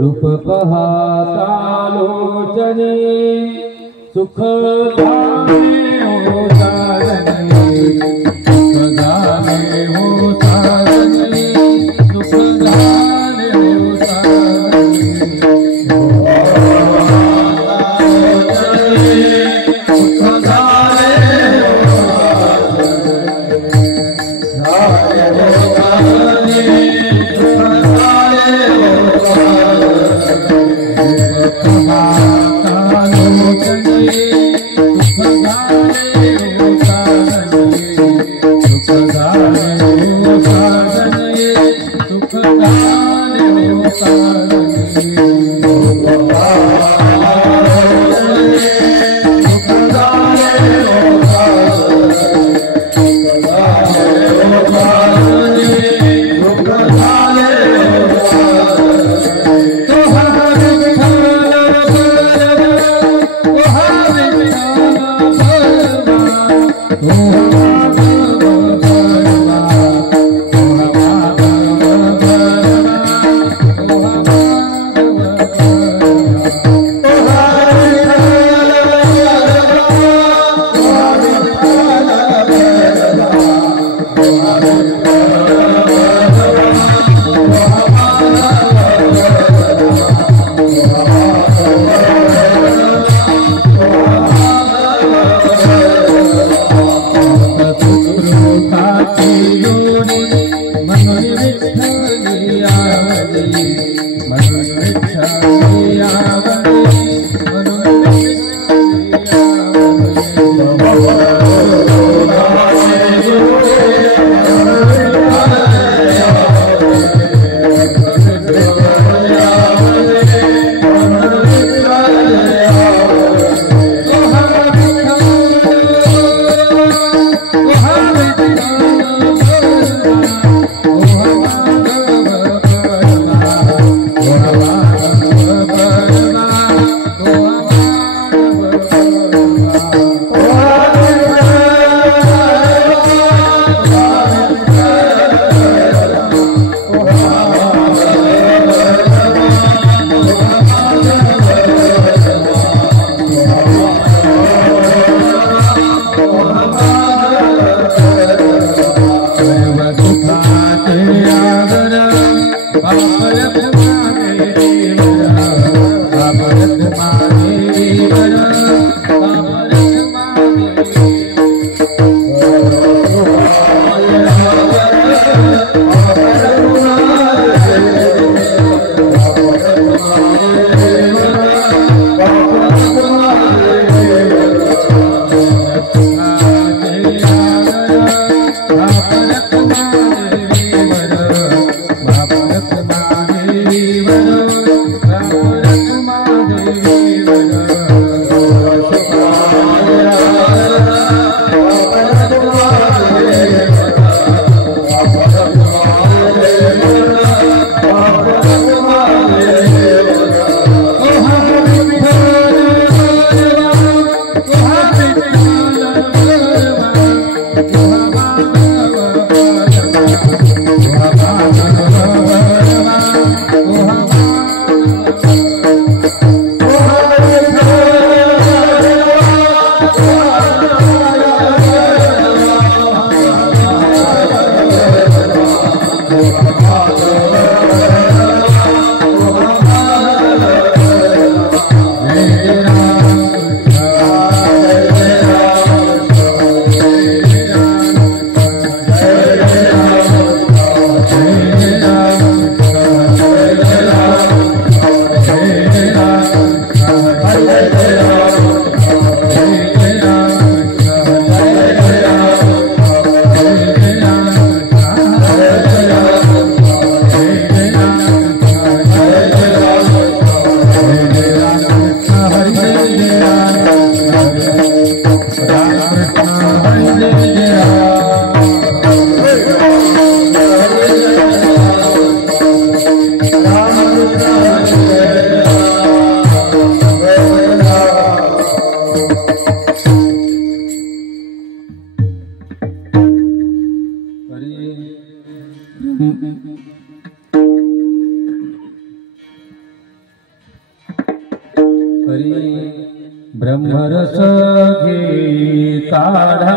रूप पाहता लोचने सुख धामे हो सारने सुख धामे हो सारने सुख धामे हो सारने सुख धामे रस घे काढा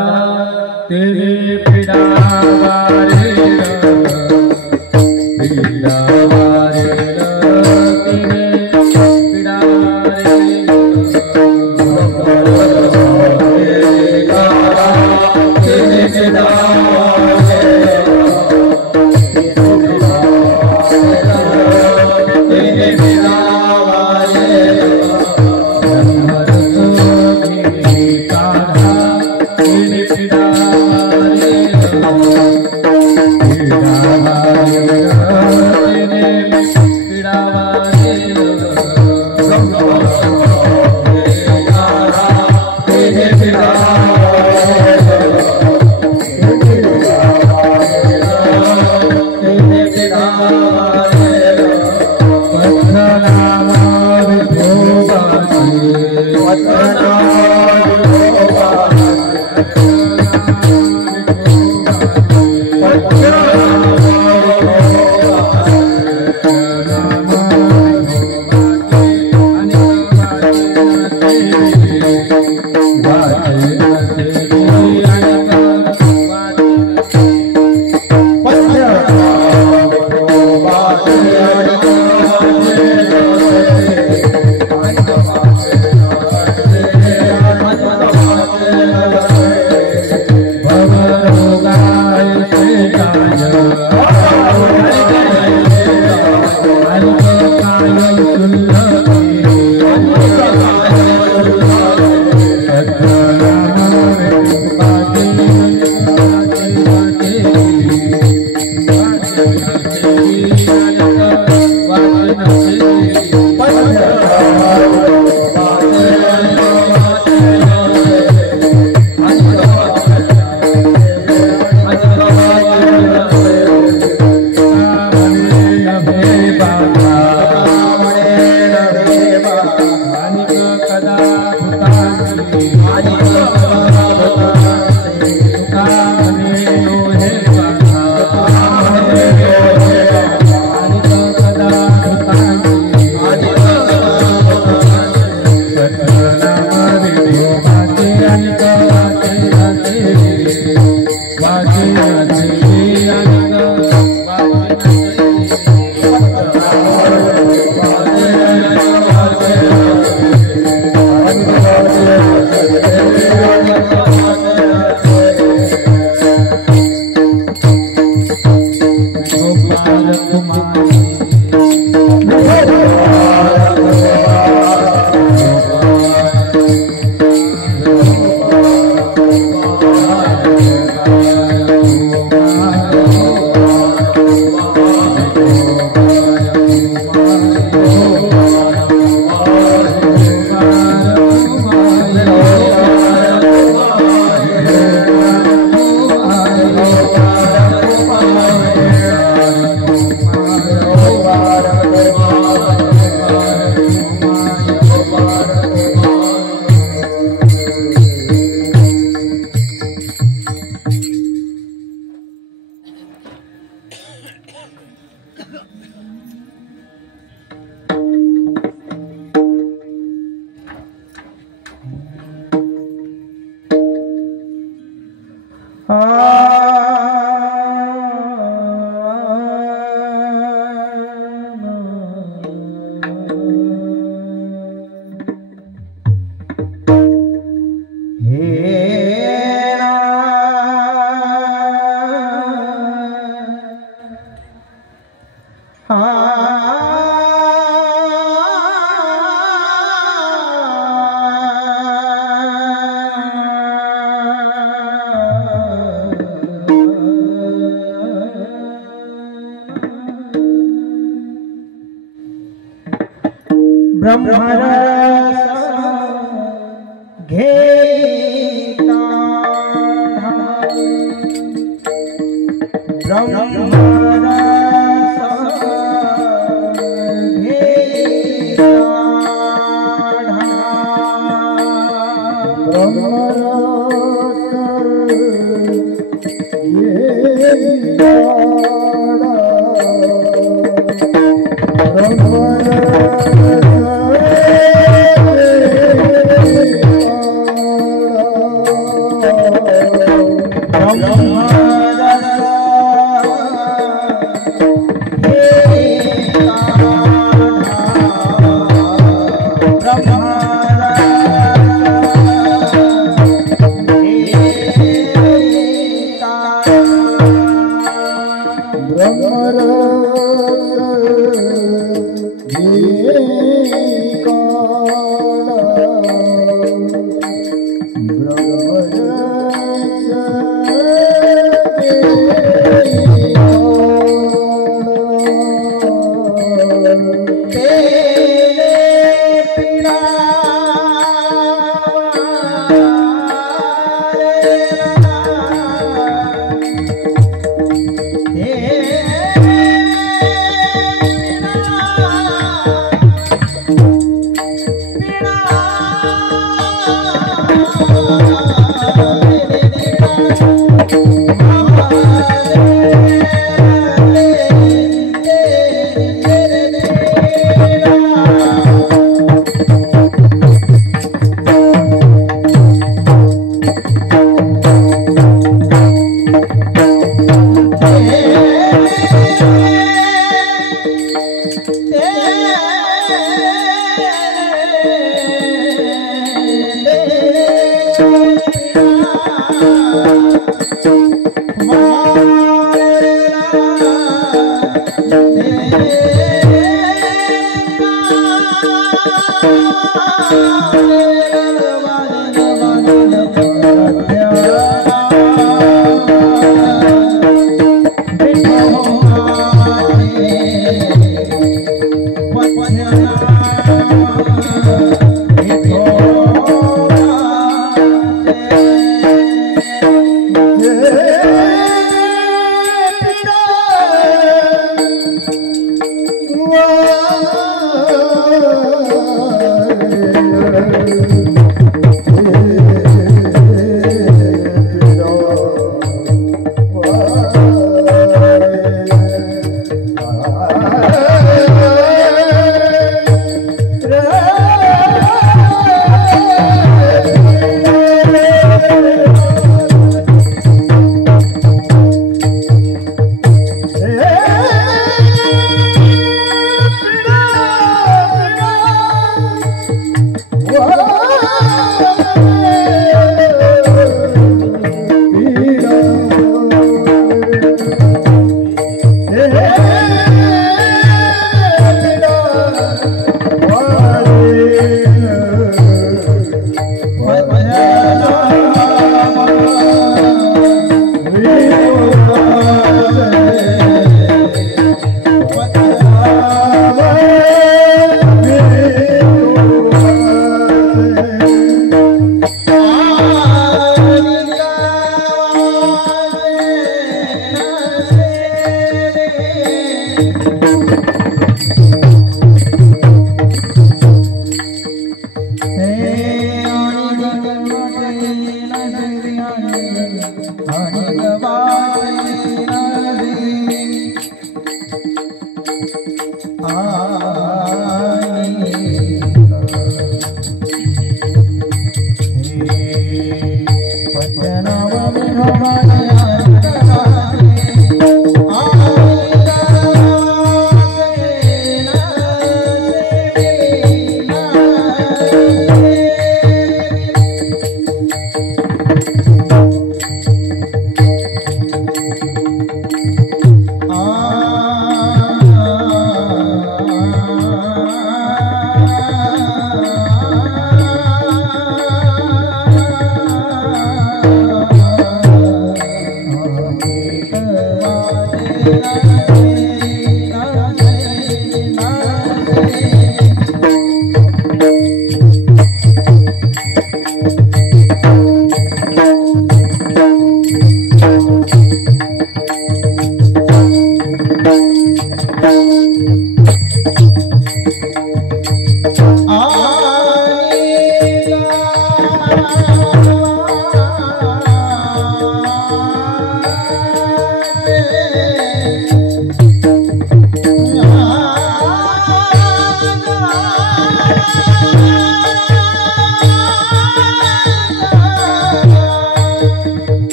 तेरे पीडा वारे पीडा वारे तेरे पीडा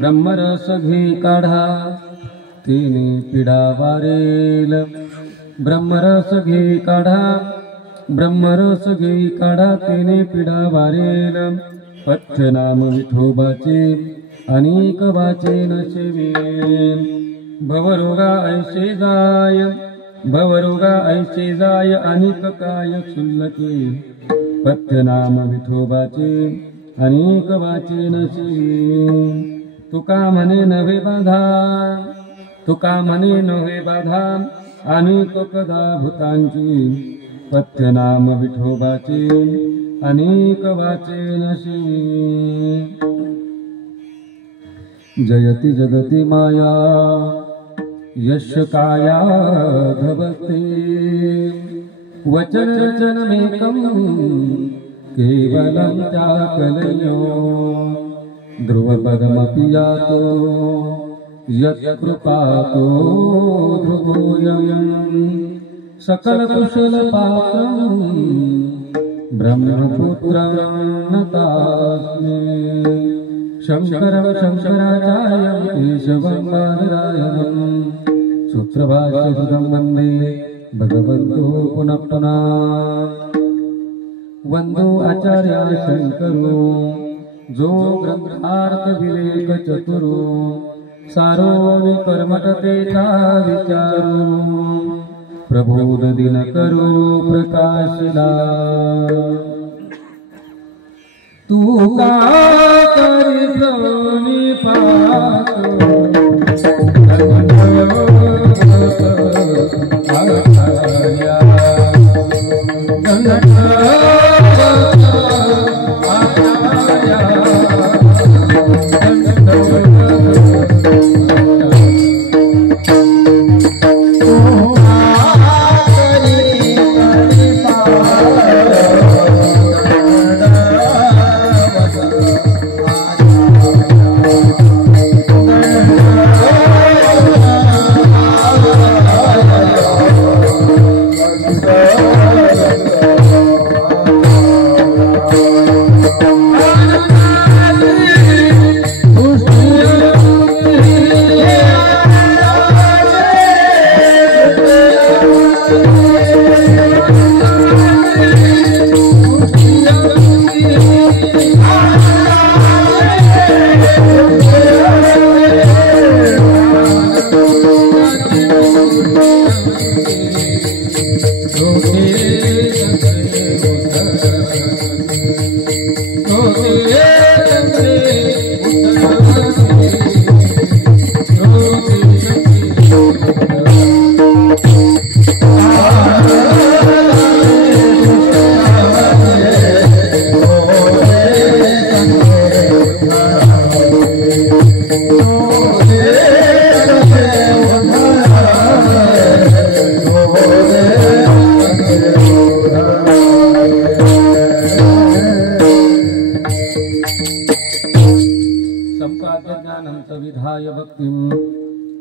ब्रह्मरस घे काढा तिने पिढा वारेल, ब्रह्मरस घे काढा, ब्रह्मरस घे काढा तिने पिढा वारेल. पथ्य नाम विठोबाचे अनेक वाचेन सेवे, भवरोगा ऐसे जाय, भवरोगा ऐसे जाय अनेक काय क्षुल्लके. पथ्य नाम विठोबाचे अनेक वाचेन सेवे. तुका म्हणे नव्हे बाधा, तुका म्हणे नव्हे बाधा अनेक कदा भूतांची. पथ्य नाम विठोबाचे अनेक वाचेन सेवे. जयति जगति माया यश काया धवते, वचन रचनमेकं केवलं चाकलयो. ध्रुवपदमपि यातो यत्कृपातो ध्रुवोऽयं, सकलकुशलपात्रं ब्रह्मपुत्रं नतास्मि. शङ्करं शङ्कराचार्यं केशवं बादरायणं, सूत्रभाष्यसुधं वन्दे भगवन्तो पुनः पुनः. वन्दो आचार्य शङ्करो जो ग्रंथार्थ विवेक चतुरो, सारो कर्मठ तेचा विचारो. प्रबोध दिन करो प्रकाशला, तू का करी भ्रमी पातो. Oh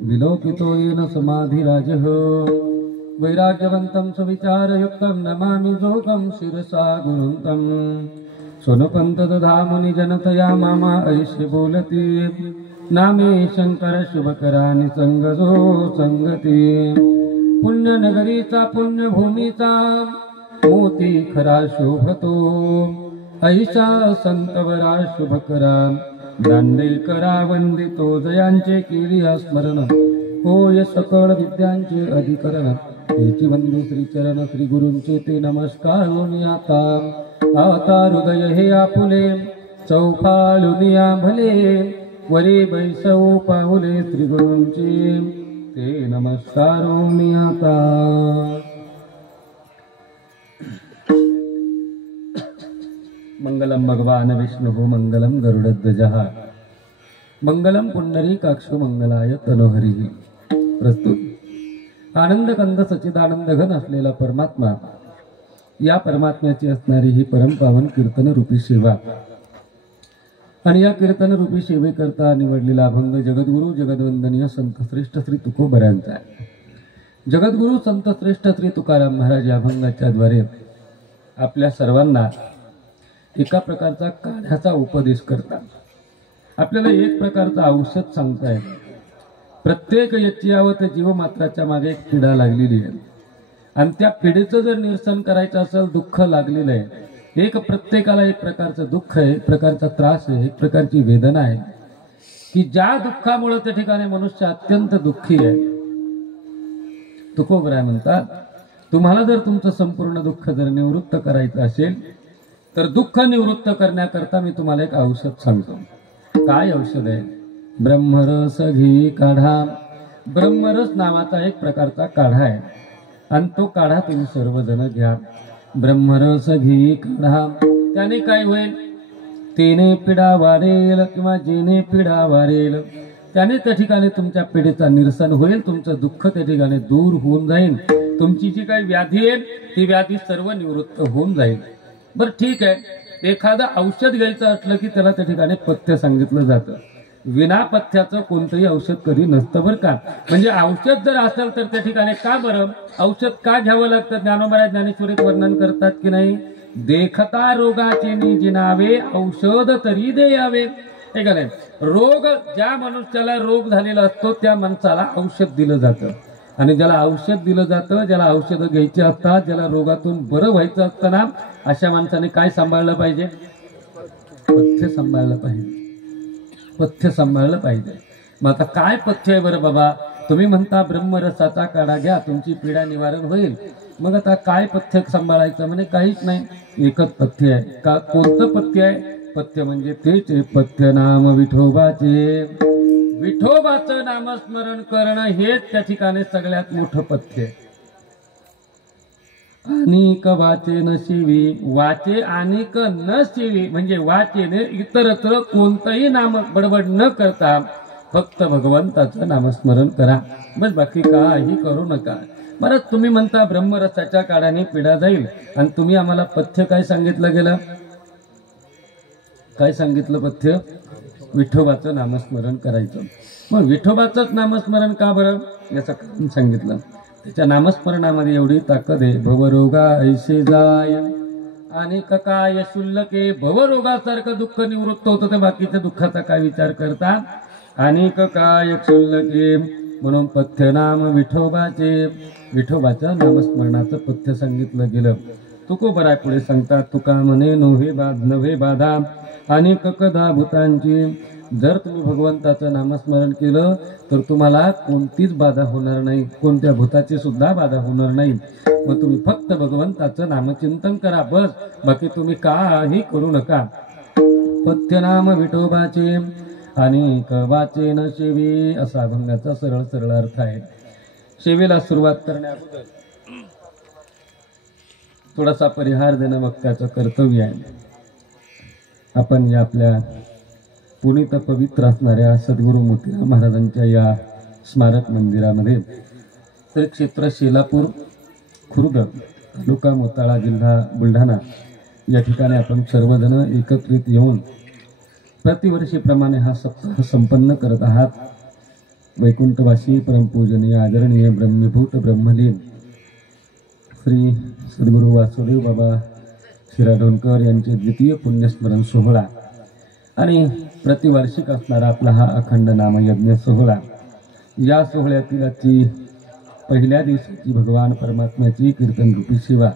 विलोकितो येन समाधिराजः वैराग्यवन्तं सुविचारयुक्तं नमामि जोगं शिरसा गुरुन्तं सोनपन्त दधामुनि जनतया मामा ऐष्य बोलती नामे शंकर शुभकरानि संगजो संगती पुण्यनगरीचा पुण्यभूमीचा मोती खरा शोभतो ऐशा संतवरा शुभकरा दांडेकरा वंदितो जयांचे केली स्मरण होय सकळ विद्यांचे अधिकरण हेची वंदू श्रीचरण श्री गुरूंचे ते नमस्कार मी आता हृदय हे आपुले चौफाळुनिया भले वरे बैसव पाहुले श्री गुरूंचे ते नमस्कार मी आता मंगलम भगवान विष्णु मंगलम गरुडध्वजः मंगलम पुंडरीकाक्षो मंगलाय तनोहरी। प्रस्तुत आनंद कंद सच्चिदानंद घन असलेला परमात्मा या परमात्म्याची असणारी ही परमपावन कीर्तन रूपी सेवा आणि या कीर्तन रूपी सेवेकरता निवडलेला अभंग जगद्गुरु जगदवंदनीय संत श्रेष्ठ श्री तुकोबरांचा आहे। जगद्गुरु संत श्रेष्ठ श्री तुकाराम महाराज या अभंगाच्या द्वारे आपल्या सर्वांना एका प्रकारचा काढ्याचा उपदेश करतात। आपल्याला एक प्रकारचं औषध सांगतायत। प्रत्येक यज्ञावत जीवमात्राच्या मागे एक पिढा लागलेली आहे आणि त्या पिढीचं जर निरसन करायचं असेल दुःख लागलेलं आहे। एक प्रत्येकाला एक प्रकारचं दुःख आहे, एक प्रकारचा त्रास आहे, एक प्रकारची वेदना आहे की ज्या दुःखामुळे त्या ठिकाणी मनुष्य अत्यंत दुःखी आहे। तुकोबराय म्हणतात तुम्हाला जर तुमचं संपूर्ण दुःख जर निवृत्त करायचं असेल तर दुःख निवृत्त करण्याकरता मी तुम्हाला एक औषध सांगतो। काय औषध आहे? ब्रह्मरस घी काढा। ब्रह्मरस नावाचा एक प्रकारचा काढा आहे आणि तो काढा तुम्ही सर्वजण घ्या। ब्रह्मरस घी काढा त्याने काय होईल? तेने पिढा वारेल किंवा जेने पिढा वारेल त्याने त्या ठिकाणी तुमच्या पिढीचा निरसन होईल, तुमचं दुःख त्या ठिकाणी दूर होऊन जाईल, तुमची जी काही व्याधी आहे ती व्याधी सर्व निवृत्त होऊन जाईल। बर ठीक आहे, एखादं औषध घ्यायचं असलं की त्याला त्या ठिकाणी पथ्य सांगितलं जातं। विना पथ्याचं कोणतंही औषध कधी नसतं बरं का। म्हणजे औषध जर असेल तर त्या ठिकाणी का बरं औषध का घ्यावं लागतं? ज्ञानोबा ज्ञानेश्वरीत वर्णन करतात की नाही, देखता रोगाचे निजिनावे औषध तरी द्यावे। हे का नाही, रोग ज्या मनुष्याला रोग झालेला असतो त्या माणसाला औषध दिलं जातं आणि ज्याला औषध दिलं जातं, ज्याला औषधं घ्यायची असतात, ज्याला रोगातून बरं व्हायचं असतं ना, अशा माणसाने काय सांभाळलं पाहिजे? पथ्य सांभाळलं पाहिजे, पथ्य सांभाळलं पाहिजे। मग आता काय पथ्य आहे बरं बाबा? तुम्ही म्हणता ब्रह्मरसाचा काढा घ्या तुमची पीडा निवारण होईल, मग आता काय पथ्य सांभाळायचं? म्हणजे काहीच नाही, एकच पथ्य आहे। का कोणतं पथ्य आहे? पथ्य म्हणजे तेच पथ्य नाम विठोबाचे। विठोबाचं नामस्मरण करणं हेच त्या ठिकाणी सगळ्यात मोठं पथ्य आहे। अनिक वाचे नशिवी, वाचे अनिक न शिवी म्हणजे वाचेने इतरत्र कोणतंही नाम बडबड न करता फक्त भगवंताचं नामस्मरण करा, बस बाकी काही करू नका। बरं तुम्ही म्हणता ब्रह्मरसाच्या काढाने पिढा जाईल आणि तुम्ही आम्हाला पथ्य काय सांगितलं गेलं? काय सांगितलं पथ्य? विठोबाचं नामस्मरण करायचं। मग विठोबाचंच नामस्मरण का बरं याचं कारण सांगितलं। त्याच्या नामस्मरणामध्ये एवढी ताकद आहे, भवरोगा ऐसे जाय आणि काय शुल्लके। भवरोगासारखं दुःख निवृत्त होतं तर बाकीच्या दुःखाचा काय विचार करता? आणि काय शुल्लके म्हणून पथ्य नाम विठोबाचे। विठोबाच्या नामस्मरणाचं पथ्य सांगितलं गेलं। तुकोबराय पुढे सांगतात तुका म्हणे नव्हे बाधा अनेक कदा भूतांची जर तुम्ही भगवंताचं नामस्मरण केलं तर तुम्हाला कोणतीच बाधा होणार नाही, कोणत्या भूताची सुद्धा बाधा होणार नाही. मग तुम्ही फक्त भगवंताचं नामचिंतन करा, बस. बाकी तुम्ही काही करू नका. पथ्यनाम विठोबाचे आणि वाचे न शेवी, असा अभंगाचा सरळ सरळ अर्थ आहे. सेवेला सुरुवात करण्याअगोदर थोडासा परिहार देणं भक्ताचं कर्तव्य आहे. आपण या आपल्या पुनीत पवित्र असणाऱ्या सद्गुरू मोतीराम महाराजांच्या या स्मारक मंदिरामध्ये, श्री क्षेत्र शेलापूर खुर्द, तालुका मोताळा, जिल्हा बुलढाणा या ठिकाणी आपण सर्वजण एकत्रित येऊन प्रतिवर्षीप्रमाणे हा सप्ताह संपन्न करत आहात. वैकुंठवासी परमपूजनीय आदरणीय ब्रह्मीभूत ब्रह्मलीन श्री सद्गुरू वासुदेव बाबा शिराडोणकर यांचे द्वितीय पुण्यस्मरण सोहळा आणि प्रतिवार्षिक असणारा आपला हा अखंड नामयज्ञ सोहळा, या सोहळ्यातील आजची पहिल्या दिवसाची भगवान परमात्म्याची कीर्तनरूपी सेवा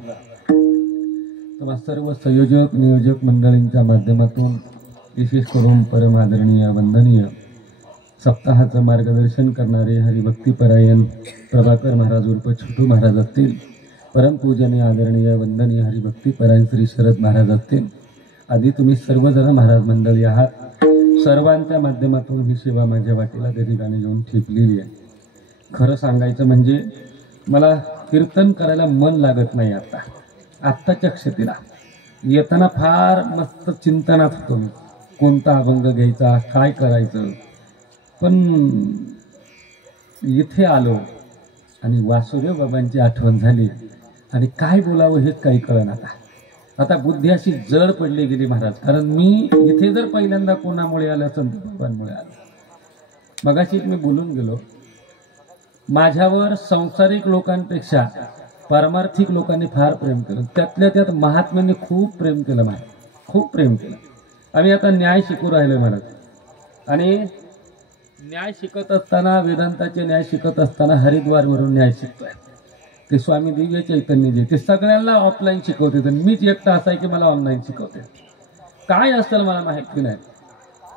तेव्हा सर्व संयोजक नियोजक मंडळींच्या माध्यमातून, विशेष करून परम आदरणीय वंदनीय सप्ताहाचं मार्गदर्शन करणारे हरिभक्तीपरायण प्रभाकर महाराज उर्फ छोटू महाराज असतील, परमपूजनीय आदरणीय वंदनीय हरिभक्तीपरायण श्री शरद महाराज असतील, आधी तुम्ही सर्वजण महाराज मंडळी आहात. सर्वांच्या माध्यमातून ही सेवा माझ्या वाटेला त्या ठिकाणी येऊन ठेपलेली आहे. खरं सांगायचं म्हणजे मला कीर्तन करायला मन लागत नाही. आत्ताच्या क्षतीला येताना फार मस्त चिंतनात होतो मी, कोणता अभंग घ्यायचा, काय करायचं. पण इथे आलो आणि वासुदेव बाबांची आठवण झाली आणि काय बोलावं हेच काही कळेना. आता बुद्धी अशी जड पडली गेली महाराज. कारण मी इथे जर पहिल्यांदा कोणामुळे आलं, संत बाबांमुळे आलं. मगाशी मी बोलून गेलो, माझ्यावर सांसारिक लोकांपेक्षा पारमार्थिक लोकांनी फार प्रेम केलं. त्यातल्या त्यात महात्म्यांनी खूप प्रेम केलं, खूप प्रेम केलं. आम्ही आता न्याय शिकू राहिलो महाराज. आणि न्याय शिकत असताना, वेदांताचे न्याय शिकत असताना हरिद्वारवरून न्याय शिकतोय. ते स्वामी दिव्य चैतन्यजी ते सगळ्यांना ऑफलाईन शिकवते, तर मीच एकटा असाय की मला ऑनलाईन शिकवते. काय असेल मला माहिती नाही.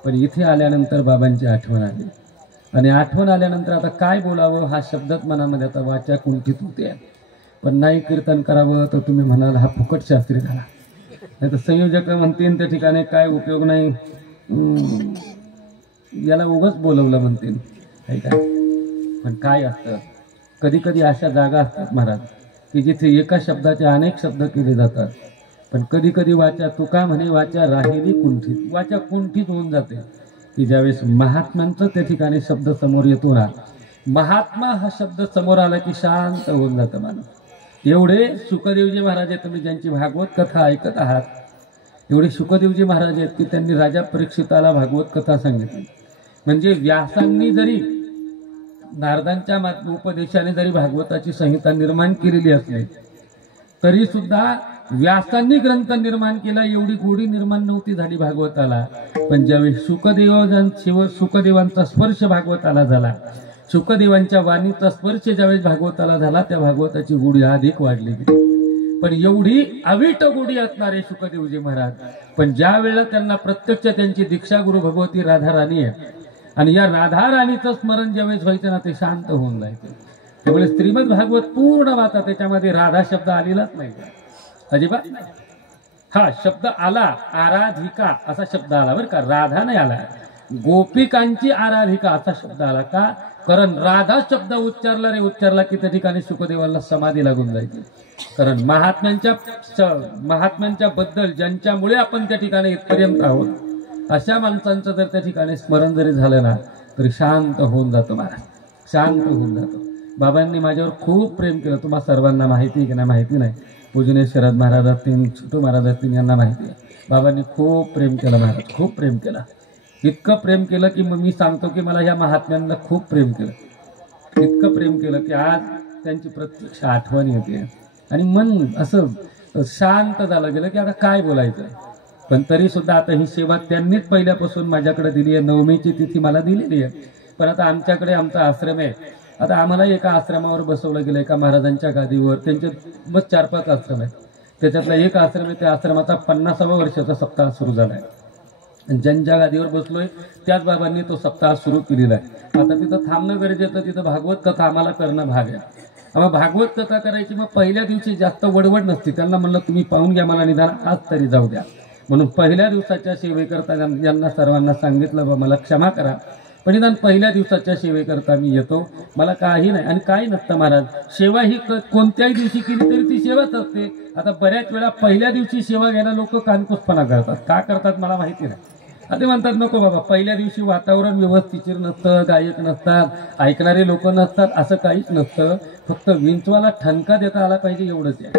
पण इथे आल्यानंतर बाबांची आठवण आली आणि आठवण आल्यानंतर आता काय बोलावं हा शब्दच मनामध्ये आता वाचा कुंठित होते. पण नाही कीर्तन करावं तर तुम्ही म्हणाल हा फुकट शास्त्री झाला, नाही तर संयोजक म्हणतील त्या ठिकाणी काय उपयोग नाही, याला उगाच बोलवलं म्हणतील, काय काय. पण काय असतं, कधी कधी अशा जागा असतात महाराज की जिथे एका शब्दाचे अनेक शब्द केले जातात. पण कधी कधी वाचा, तुका म्हणे वाचा राहिली कुंठित, वाचा कुंठित होऊन जाते की ज्यावेळेस महात्म्यांचं त्या ठिकाणी शब्द समोर येतो ना, महात्मा हा शब्द समोर आला की शांत होऊन जातं माणूस. एवढे शुकदेवजी महाराज आहेत, तुम्ही ज्यांची भागवत कथा ऐकत आहात, एवढे शुकदेवजी महाराज आहेत की त्यांनी राजा परीक्षिताला भागवत कथा सांगितली. म्हणजे व्यासांनी जरी नारदांच्या उपदेशाने जरी भागवताची संहिता निर्माण केलेली असली तरी सुद्धा व्यासांनी ग्रंथ निर्माण केला, एवढी गोडी निर्माण नव्हती झाली भागवताला. पण ज्यावेळी शुकदेवांचा स्पर्श भागवताला झाला, शुकदेवांच्या वाणीचा स्पर्श ज्यावेळेस भागवताला झाला, त्या भागवताची गोडी अधिक वाढली गेली. पण एवढी अवीट गोडी असणारे शुकदेवजी महाराज, पण ज्या वेळेला त्यांना प्रत्यक्ष त्यांची दीक्षा गुरु भगवती राधाराणी आहे आणि या राधाराणीचं स्मरण ज्यावेळेस व्हायचं ना, ते शांत होऊन जायचं. त्यामुळे श्रीमद भागवत पूर्ण वाचा, त्याच्यामध्ये राधा शब्द आलेलाच नाही, अजिबात नाही. हा शब्द आला, आराधिका असा शब्द आला बरं का, राधा नाही आला. गोपिकांची आराधिका असा शब्द आला का, कारण राधा शब्द उच्चारला की त्या ठिकाणी शुकदेवाला समाधी लागून जायची. कारण महात्म्यांच्या बद्दल ज्यांच्यामुळे आपण त्या ठिकाणी इथपर्यंत आहोत, अशा माणसांचं जर त्या ठिकाणी स्मरण जरी झालं ना, तरी शांत होऊन जातो महाराज, शांत होऊन जातो. बाबांनी माझ्यावर खूप प्रेम केलं. तुम्हाला सर्वांना माहिती की नाही माहिती नाही, पूजनीय शरद महाराज असतील, छोटू महाराज असतील, यांना माहिती आहे. बाबांनी खूप प्रेम केलं महाराज, खूप प्रेम केलं. इतकं प्रेम केलं की मग मी सांगतो की मला या महात्म्यांना खूप प्रेम केलं. इतकं प्रेम केलं की आज त्यांची प्रत्यक्ष आठवण येते आणि मन असं शांत झालं गेलं की आता काय बोलायचं. पण तरी सुद्धा आता ही सेवा त्यांनीच पहिल्यापासून माझ्याकडे दिली आहे. नवमीची तिथी मला दिलेली आहे. पण आता आमच्याकडे आमचा आश्रम आहे. आता आम्हाला एका आश्रमावर बसवलं गेलं, एका महाराजांच्या गादीवर. त्यांचे बस 4-5 आश्रम आहेत. त्याच्यातला एक आश्रम आहे, त्या आश्रमाचा 50वा वर्षाचा सप्ताह सुरू झाला आहे. ज्यांच्या गादीवर बसलोय त्याच बाबांनी तो सप्ताह सुरू केलेला आहे. आता तिथं थांबणं गरजेचं, तिथं भागवत कथा आम्हाला करणं भाग आहे. आम्हाला भागवत कथा करायची, मग पहिल्या दिवशी जास्त वडवड नसते. त्यांना म्हणलं तुम्ही पाहून घ्या, मला निदान आज तरी जाऊ द्या. म्हणून पहिल्या दिवसाच्या सेवेकरता यांना सर्वांना सांगितलं बा मला क्षमा करा, पण निदान पहिल्या दिवसाच्या सेवेकरता मी येतो. मला काही नाही आणि काही नसतं महाराज. सेवा ही कोणत्याही दिवशी केली तरी ती सेवाच असते. आता बऱ्याच वेळा पहिल्या दिवशी सेवा घ्यायला लोक कानकुसपणा करतात. का करतात मला माहिती नाही. ते म्हणतात नको बाबा, पहिल्या दिवशी वातावरण व्यवस्थित नसतं, गायक नसतात, ऐकणारे लोक नसतात, असं काहीच नसतं. फक्त विंचवाला ठणका देता आला पाहिजे एवढंच आहे.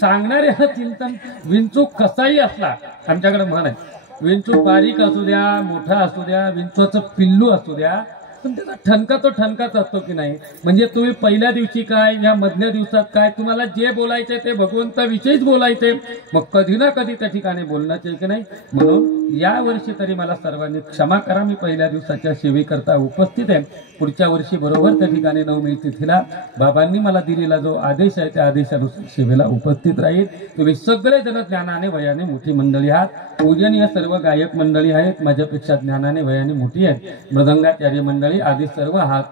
सांगणारे हा चिंतन विंचू कसाही असला, आमच्याकडे म्हण आहे, विंचू बारीक असू द्या, मोठा असू द्या, विंचूचं पिल्लू असू द्या, पण त्याचा ठणका तो ठणकाच असतो की नाही. म्हणजे तुम्ही पहिल्या दिवशी काय, या मधल्या दिवसात काय, तुम्हाला जे बोलायचंय ते भगवंताविषयीच बोलायचे, मग कधी ना कधी त्या ठिकाणी बोलण्याचे की नाही. म्हणून या वर्षी तरी मला सर्वांनी क्षमा करा, मी पहिल्या दिवसाच्या सेवेकरता उपस्थित आहे. पुढच्या वर्षी बरोबर त्या ठिकाणी नवमी तिथीला बाबांनी मला दिलेला जो आदेश आहे त्या आदेशानुसार सेवेला उपस्थित राहील. तुम्ही सगळे जण ज्ञानाने वयाने मोठी मंडळी आहात. पूजनीय सर्व गायक मंडळी आहेत, माझ्यापेक्षा ज्ञानाने वयाने मोठी आहेत. मृदंगाचार्य मंडळी आदी सर्व आहात.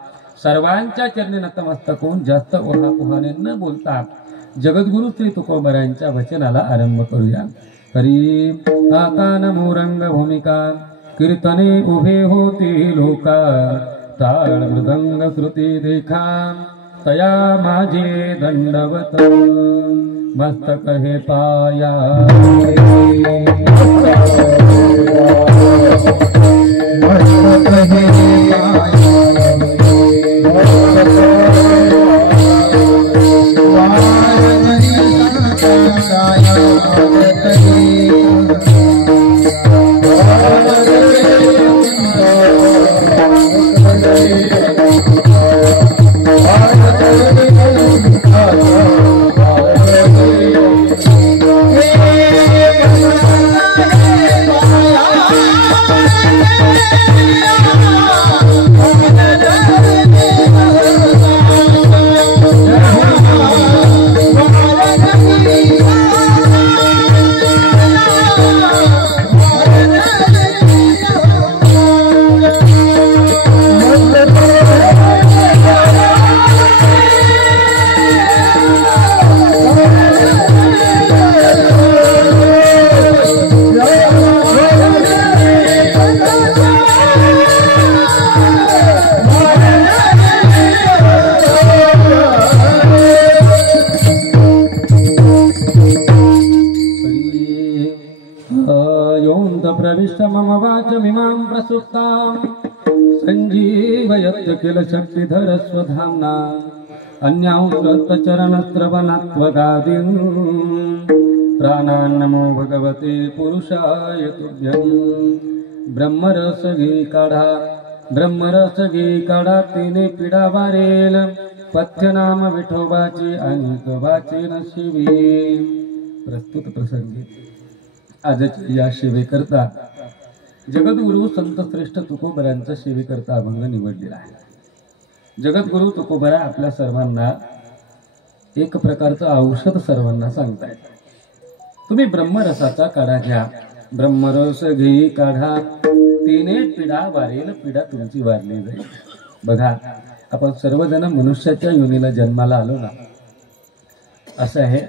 सर्वांच्या चरणी नतमस्तक होऊन जास्त ओहापोहाने न बोलता जगद्गुरु श्री तुकोबरायांच्या वचनाला आरंभ करूया. हरी आता नमो रंग भूमिका कीर्तने उभे होते लोका, ताळ मृदंग श्रुती देखा तया माझे दंडवत, मस्तक हे पाया मस्तक हे किल शक्तिधर स्वधाम्ना अन्यांश्रवणात्वगादीन् प्राणान्नमो भगवते पुरुषाय तुभ्यं. ब्रह्मरस घे काढा, ब्रह्मरस घे काढा, तिने पिढा वारेल, पथ्यनाम विठोबाची अनेक वाचेन शिवी. प्रस्तुत प्रसंगी आजच्या या सेवेकरता जगद्गुरु संत श्रेष्ठ तुकोबरांचा सेवेकरता अभंग निवडलेला आहे. जगद्गुरु तुकोबरा आपल्या सर्वांना एक प्रकारचं औषध सर्वांना सांगतायत. तुम्ही ब्रह्मरसाचा काढा घ्या, ब्रह्मरस घे काढा, तिने पिढा वारेल, पिढा तुमची वारली जाईल. बघा, आपण सर्वजण मनुष्याच्या योनीला जन्माला आलो ना, असं आहे.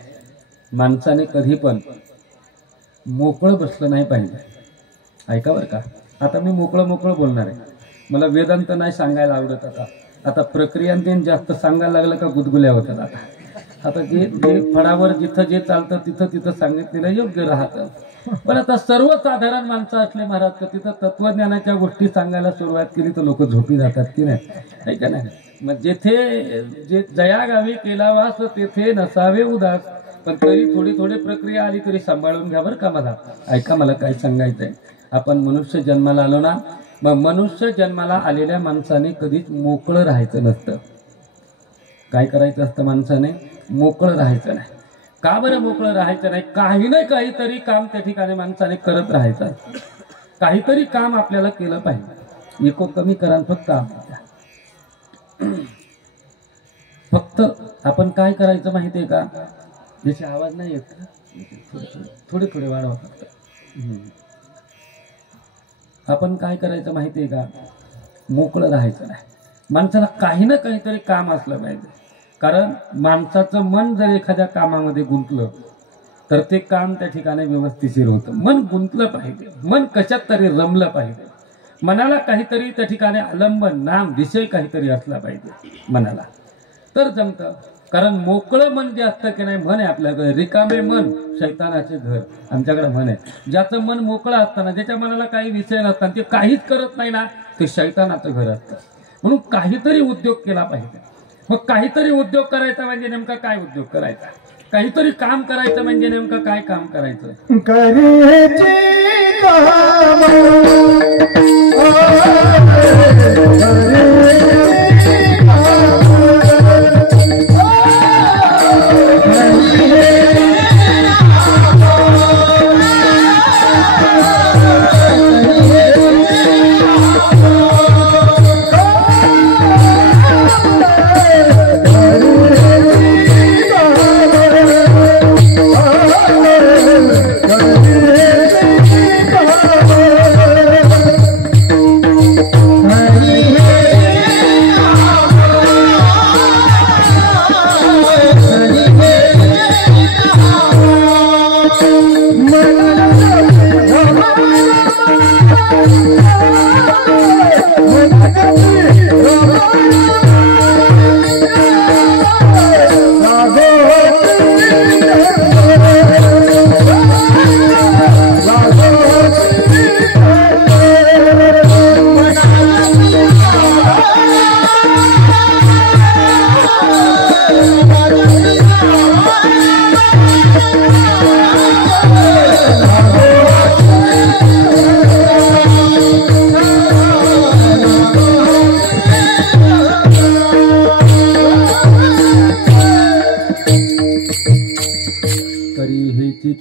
माणसाने कधी पण मोकळं बसलं नाही पाहिजे. ऐका बरं का, आता मी मोकळं बोलणार आहे. मला वेदांत नाही सांगायला आवडत. आता प्रक्रियांनी जास्त सांगायला लागलं का गुदगुल्या होतात. आता जे फळावर जिथं जे चालतं तिथं सांगितलेलं योग्य राहतं. पण आता सर्वसाधारण माणसं असले महाराज तर तिथं तत्वज्ञानाच्या गोष्टी सांगायला सुरुवात केली तर लोक झोपी जातात की नाही. ऐका नाही, मग जेथे जे जया गावी केला वास तेथे नसावे उदास. पण तरी थोडी प्रक्रिया आली तरी सांभाळून घ्या बरं का. मला ऐका, मला काय सांगायचंय. आपण मनुष्य जन्माला आलो ना, मग मनुष्य जन्माला आलेल्या माणसाने कधीच मोकळं राहायचं नसतं. काय करायचं असतं माणसाने? मोकळं राहायचं नाही. का बरं मोकळं राहायचं नाही? काही ना काहीतरी काम त्या ठिकाणी माणसाने करत राहायचं. काहीतरी काम आपल्याला केलं पाहिजे. एको कमी करा, फक्त फक्त आपण काय करायचं माहितीये का? याचे आवाज नाही येत, थोडे वाढवा फक्त. आपण काय करायचं माहिती आहे का? मोकळं राहायचं नाही. माणसाला काही ना काहीतरी काम असलं पाहिजे. कारण माणसाचं मन जर एखाद्या कामामध्ये गुंतलं तर ते काम त्या ठिकाणी व्यवस्थिशीर होतं. मन गुंतलं पाहिजे, मन कशात तरी रमलं पाहिजे, मनाला काहीतरी त्या ठिकाणी अवलंबन नाम विषय काहीतरी असला पाहिजे मनाला, तर जमतं. कारण मोकळं मन जे असतं की नाही, म्हण आहे आपल्याकडे, रिकामे मन शैतानाचे घर, आमच्याकडे म्हण आहे. ज्याचं मन मोकळं असतं ना, ज्याच्या मनाला काही विषय नसतात, ते काहीच करत नाही ना, ते शैतानाचं घर असतं. म्हणून काहीतरी उद्योग केला पाहिजे. मग काहीतरी उद्योग करायचा म्हणजे नेमका काय उद्योग करायचा? काहीतरी काम करायचं म्हणजे नेमकं काय काम करायचं?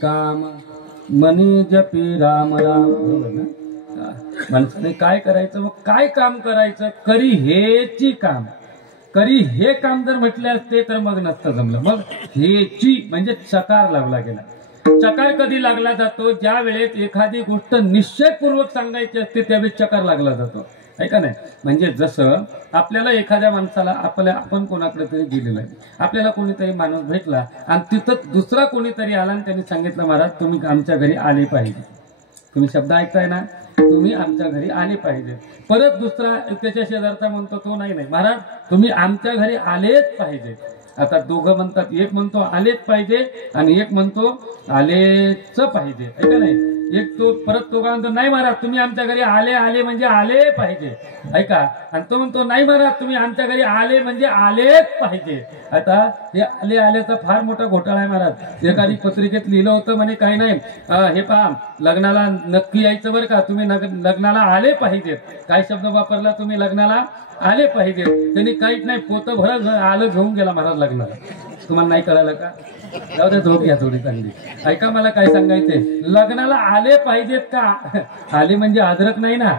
काम मनी जपी राम राम. माणसाने काय करायचं, मग काय काम करायचं? करी हेची काम. करी हे काम जर म्हटले असते तर मग नसतं जमलं. मग हेची म्हणजे चकार लागला गेला. चकार कधी लागला जातो? ज्या वेळेस एखादी गोष्ट निश्चयपूर्वक सांगायची असते त्यावेळेस चकार लागला जातो, आहे का नाही? म्हणजे जसं आपल्याला एखाद्या माणसाला आपण कोणाकडे तरी गेलेलं आहे, आपल्याला कोणीतरी माणूस भेटला आणि तिथं दुसरा कोणीतरी आला आणि त्यांनी सांगितलं, महाराज तुम्ही आमच्या घरी आले पाहिजे. तुम्ही शब्द ऐकताय ना, तुम्ही आमच्या घरी आले पाहिजे. परत दुसरा त्याच्या शेजारचा म्हणतो, तो नाही महाराज तुम्ही आमच्या घरी आलेच पाहिजे. आता दोघं म्हणतात, एक म्हणतो आलेच पाहिजे आणि एक म्हणतो आलेच पाहिजे, आहे का नाही? एक तो परत तो काय म्हणतो, नाही महाराज तुम्ही आमच्या घरी आले म्हणजे आले पाहिजे, ऐका. आणि तो म्हणतो, नाही महाराज तुम्ही आमच्या घरी आले म्हणजे आलेच पाहिजे. आता हे आल्याचा फार मोठा घोटाळा आहे महाराज. एखादी पत्रिकेत लिहिलं होतं म्हणे, काही नाही हे पहा लग्नाला नक्की यायचं बरं का, तुम्ही लग्नाला आले पाहिजेत. काय शब्द वापरला तुम्ही? लग्नाला आले पाहिजेत. त्यांनी काहीच नाही, पोतं भरत आलं घेऊन गेला महाराज लग्नाला. तुम्हाला नाही कळालं का? जाऊ दे, झोप घ्या थोडी चांगली. ऐका मला काय सांगायचंय, लग्नाला आले पाहिजेत का? आले म्हणजे अद्रक नाही ना.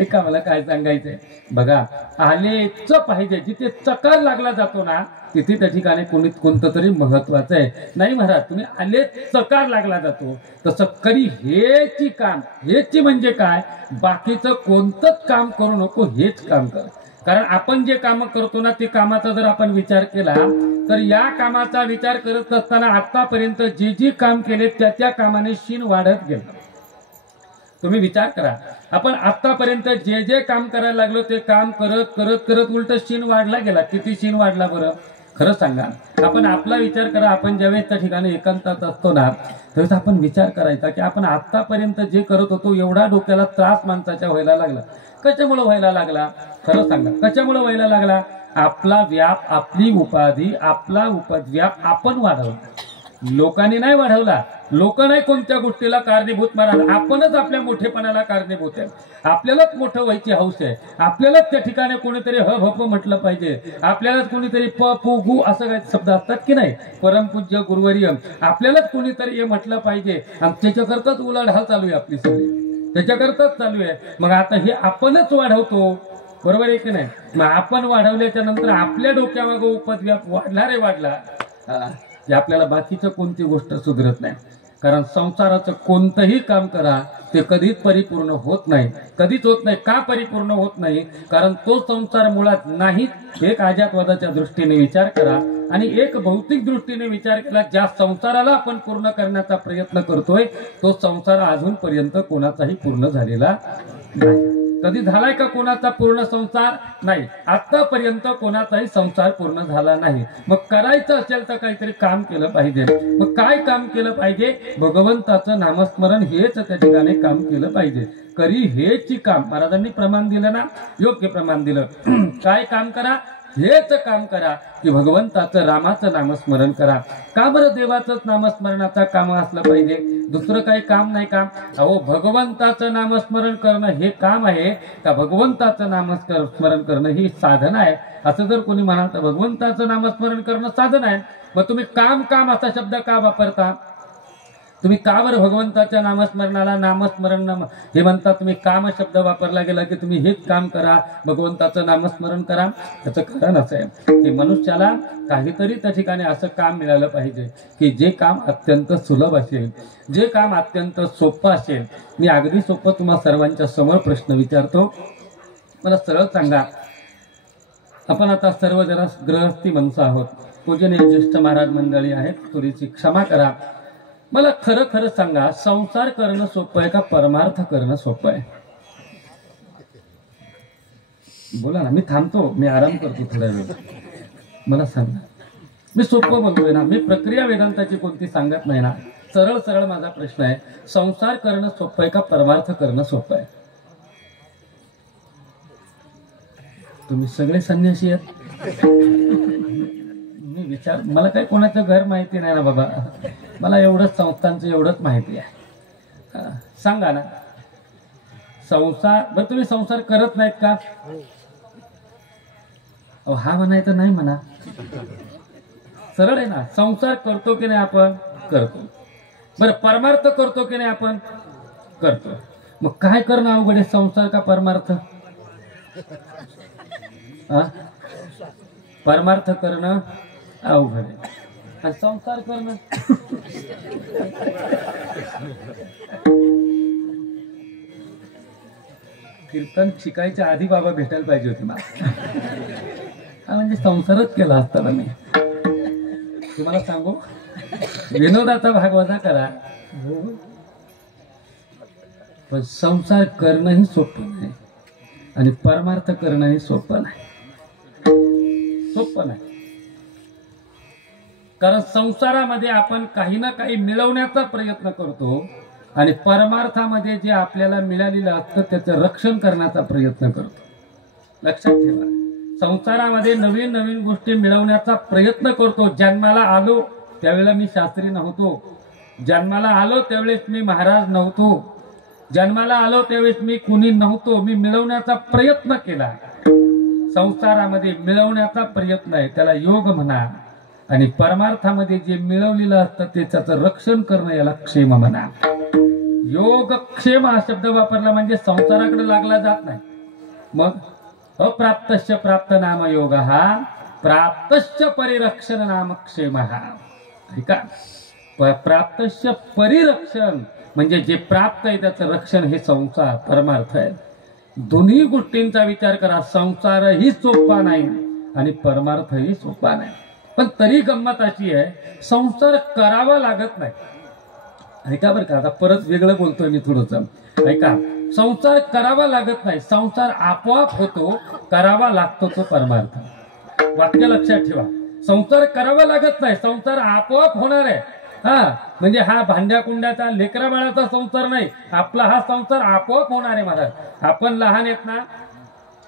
ऐका मला काय सांगायचंय, बघा आलेच पाहिजे. जिथे चकार लागला जातो ना तिथे त्या ठिकाणी कोणतं तरी महत्वाचं आहे. नाही महाराज तुम्ही आले, चकार लागला जातो. तसं करी हेची काम. हेची म्हणजे काय? बाकीचं कोणतंच काम करू नको, हेच काम कर. कारण आपण जे काम करतो ना, ते कामाचा जर आपण विचार केला तर या कामाचा विचार करत असताना आतापर्यंत जे काम केले त्या कामाने शीन वाढत गेलं. तुम्ही विचार करा, आपण आतापर्यंत जे काम करायला लागलो ते काम करत करत करत उलट शीन वाढला गेला. किती शीन वाढला बरं? खरं सांगा. आपण आपला विचार करा. आपण ज्यावेळेस त्या ठिकाणी एकांतात असतो ना त्यावेळेस आपण विचार करायचा की आपण आतापर्यंत जे करत होतो एवढा डोक्याला त्रास माणसाच्या व्हायला लागला. कशामुळे व्हायला लागला? खरं सांगा, कशामुळे व्हायला लागला? आपला व्याप, आपली उपाधी, आपला उपव्याप आपण वाढवला. लोकांनी नाही वाढवला. लोक नाही कोणत्या गोष्टीला कारणीभूत महाराज, आपणच आपल्या मोठेपणाला कारणीभूत आहे. आपल्यालाच मोठं व्हायची हौस आहे. आपल्यालाच त्या ठिकाणी कोणीतरी ह भप म्हटलं पाहिजे. आपल्यालाच कोणीतरी प पु गु असं काही शब्द असतात की नाही, परमपूज्य गुरुवर्य, आपल्यालाच कोणीतरी हे म्हटलं पाहिजे. आणि त्याच्याकरताच उलाढाल चालू आहे आपली सगळी, त्याच्याकरताच चालू आहे. मग आता हे आपणच वाढवतो, बरोबर आहे की नाही? मग आपण वाढवल्याच्या नंतर आपल्या डोक्यामागं उपद्व्याप वाढला रे वाढला, आपल्याला बाकीचं कोणती गोष्ट सुधरत नाही. कारण संसाराचं कोणतंही काम करा ते कधीच परिपूर्ण होत नाही, कधीच होत नाही. का परिपूर्ण होत नाही? कारण तो संसार मुळात नाही. एक अजातवादाच्या दृष्टीने विचार करा आणि एक भौतिक दृष्टीने विचार केला. ज्या संसाराला आपण पूर्ण करण्याचा प्रयत्न करतोय तो संसार अजूनपर्यंत कोणाचाही पूर्ण झालेला नाही. कधी झालाय का कोणाचा पूर्ण संसार? नाही. आतापर्यंत कोणाचाही संसार पूर्ण झाला नाही. मग करायचं असेल तर काहीतरी काम केलं पाहिजे. मग काय काम केलं पाहिजे? भगवंताचं नामस्मरण हेच त्या ठिकाणी काम केलं पाहिजे. करी हेच काम. महाराजांनी प्रमाण दिलं ना, योग्य प्रमाण दिलं. काय काम करा? हेच काम करा की भगवंताचं रामाचं नामस्मरण करा. का बरं देवाचंच नामस्मरणाचा काम असलं पाहिजे? दुसरं काही काम नाही का? अहो, भगवंताचं नामस्मरण करणं हे काम आहे का भगवंताचं नामस्मरण करणं ही साधन आहे? असं जर कोणी म्हणाल तर भगवंताचं नामस्मरण करणं साधन आहे. मग तुम्ही काम काम असा शब्द का वापरता? तुम्ही का बरं भगवंताच्या नामस्मरणाला नामस्मरण हे म्हणता? तुम्ही काम शब्द वापरला गेला की तुम्ही हेच काम करा, भगवंताचं नामस्मरण करा. त्याचं कारण असं आहे की मनुष्याला काहीतरी त्या ठिकाणी असं काम मिळालं पाहिजे की जे काम अत्यंत सुलभ असेल, जे काम अत्यंत सोपं असेल. मी अगदी सोपं तुम्हा सर्वांच्या समोर प्रश्न विचारतो. मला सरळ सांगा, आपण आता सर्व जरा गृहस्थी माणसं आहोत. पूजनीय ज्येष्ठ महाराज मंडळी आहेत, थोडीशी क्षमा करा. मला खरं खरं सांगा, संसार करणं सोपं आहे का परमार्थ करणं सोपं आहे? बोला ना. मी थांबतो, मी आराम करतो थोड्या वेळ. मला सांगा. मी सोपं बोलतोय ना, मी प्रक्रिया वेदांताची कोणती सांगत नाही ना. सरळ सरळ माझा प्रश्न आहे, संसार करणं सोपं आहे का परमार्थ करणं सोपं आहे? तुम्ही सगळे संन्यासी आहेत. मी विचार, मला काही कोणाचं घर माहिती नाही ना बाबा. मला एवढंच संस्थांचं एवढंच माहिती आहे. सांगा ना, संसार बरं तुम्ही संसार करत नाहीत का? हा म्हणायचं नाही म्हणा. सरळ आहे ना. संसार करतो की नाही आपण? करतो. बरं परमार्थ करतो की नाही आपण? करतो. मग काय करणं अवघड आहे, संसार का परमार्थ? परमार्थ करणं अवघड आहे आणि संसार करणं कीर्तन शिकायच्या आधी बाबा भेटायला पाहिजे होते मला. म्हणजे संसारच केला असता ना मी. तुम्हाला सांगू, विनोदाचा भाग वजा करा, पण संसार करणंही सोपं नाही आणि परमार्थ करणंही सोपं नाही. सोपं नाही. कारण संसारामध्ये आपण काही ना काही मिळवण्याचा प्रयत्न करतो आणि परमार्थामध्ये जे आपल्याला मिळालेलं असतं त्याचं रक्षण करण्याचा प्रयत्न करतो. लक्षात ठेवा, संसारामध्ये नवीन नवीन गोष्टी मिळवण्याचा प्रयत्न करतो. जन्माला आलो त्यावेळेला मी शास्त्री नव्हतो, जन्माला आलो त्यावेळेस मी महाराज नव्हतो, जन्माला आलो त्यावेळेस मी कुणी नव्हतो. मी मिळवण्याचा प्रयत्न केला. संसारामध्ये मिळवण्याचा प्रयत्न आहे, त्याला योग म्हणा. आणि परमार्थामध्ये जे मिळवलेलं असतं त्याचं रक्षण करणं, याला क्षेम म्हणा. योग क्षेम हा शब्द वापरला म्हणजे संसाराकडे लागला जात नाही. मग अप्राप्तश्च प्राप्त नाम योग हा, प्राप्तश्च परिरक्षण नाम क्षेम हा. ठीक आहे. प्राप्तश्च परिरक्षण म्हणजे जे प्राप्त आहे त्याचं रक्षण, हे संसार परमार्थ आहे. दोन्ही गोष्टींचा विचार करा. संसारही सोपा नाही आणि परमार्थही सोपा नाही. पण तरी गंमत अशी आहे, संसार करावा लागत नाही. ऐका बरं का, आता परत वेगळं बोलतोय मी थोडंसं. ऐका, संसार करावा लागत नाही, संसार आपोआप होतो. करावा लागतो तो परमार्थ. वाक्य लक्षात ठेवा. संसार करावा लागत नाही, संसार आपोआप होणार आहे. म्हणजे हा भांड्या कुंड्याचा लेकरा बाळाचा संसार नाही, आपला हा संसार आपोआप होणार आहे. महाराज, आपण लहान आहेत ना,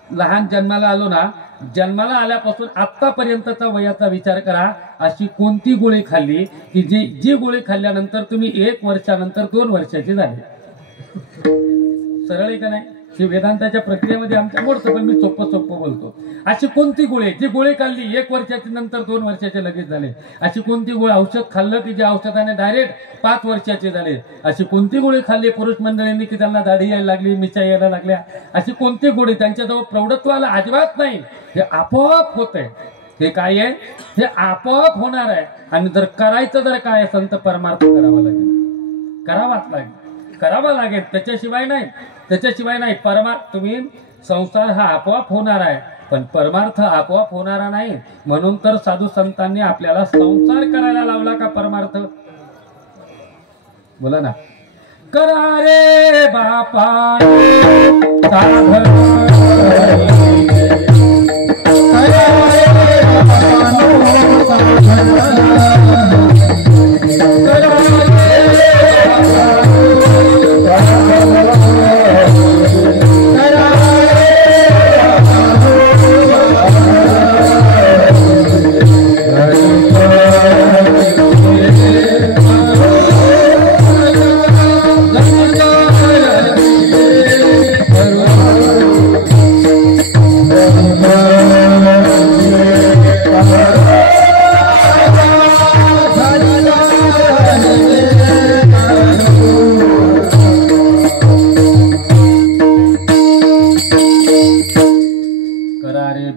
लहान जन्माला आलो ना, जन्माला आल्यापासून आतापर्यंतचा वयाचा विचार करा. अशी कोणती गोळी खाल्ली की जी गोळी खाल्ल्यानंतर तुम्ही 1 वर्षानंतर 2 वर्षाचे झाले? सरळ आहे का नाही? हे वेदांताच्या प्रक्रियेमध्ये आमच्या मोडतं, पण मी सोपं बोलतो. अशी कोणती गोळी जी गोळी खाल्ली 1 वर्षाची नंतर 2 वर्षाचे लगेच झाले? अशी कोणती गोळी औषध खाल्लं की जे औषधाने डायरेक्ट 5 वर्षाचे झाले? अशी कोणती गोळी खाल्ली पुरुष मंडळींनी की त्यांना दाढी यायला लागली, मिशा यायला लागल्या? अशी कोणती गोळी? त्यांच्याजवळ प्रौढत्वाला अजिबात नाही. हे आपोआप होत आहे. हे काय आहे? हे आपोआप होणार आहे. आणि जर करायचं जर काय संत परमार्थ करावा लागेल. करावा लागेल, त्याच्याशिवाय नाही. तुम्ही संसार हा आपोआप होणार आहे, पण परमार्थ आपोआप होणारा नाही. म्हणून तर साधू संतांनी आपल्याला संसार करायला लावला का परमार्थ? बोला ना. करा रे बापा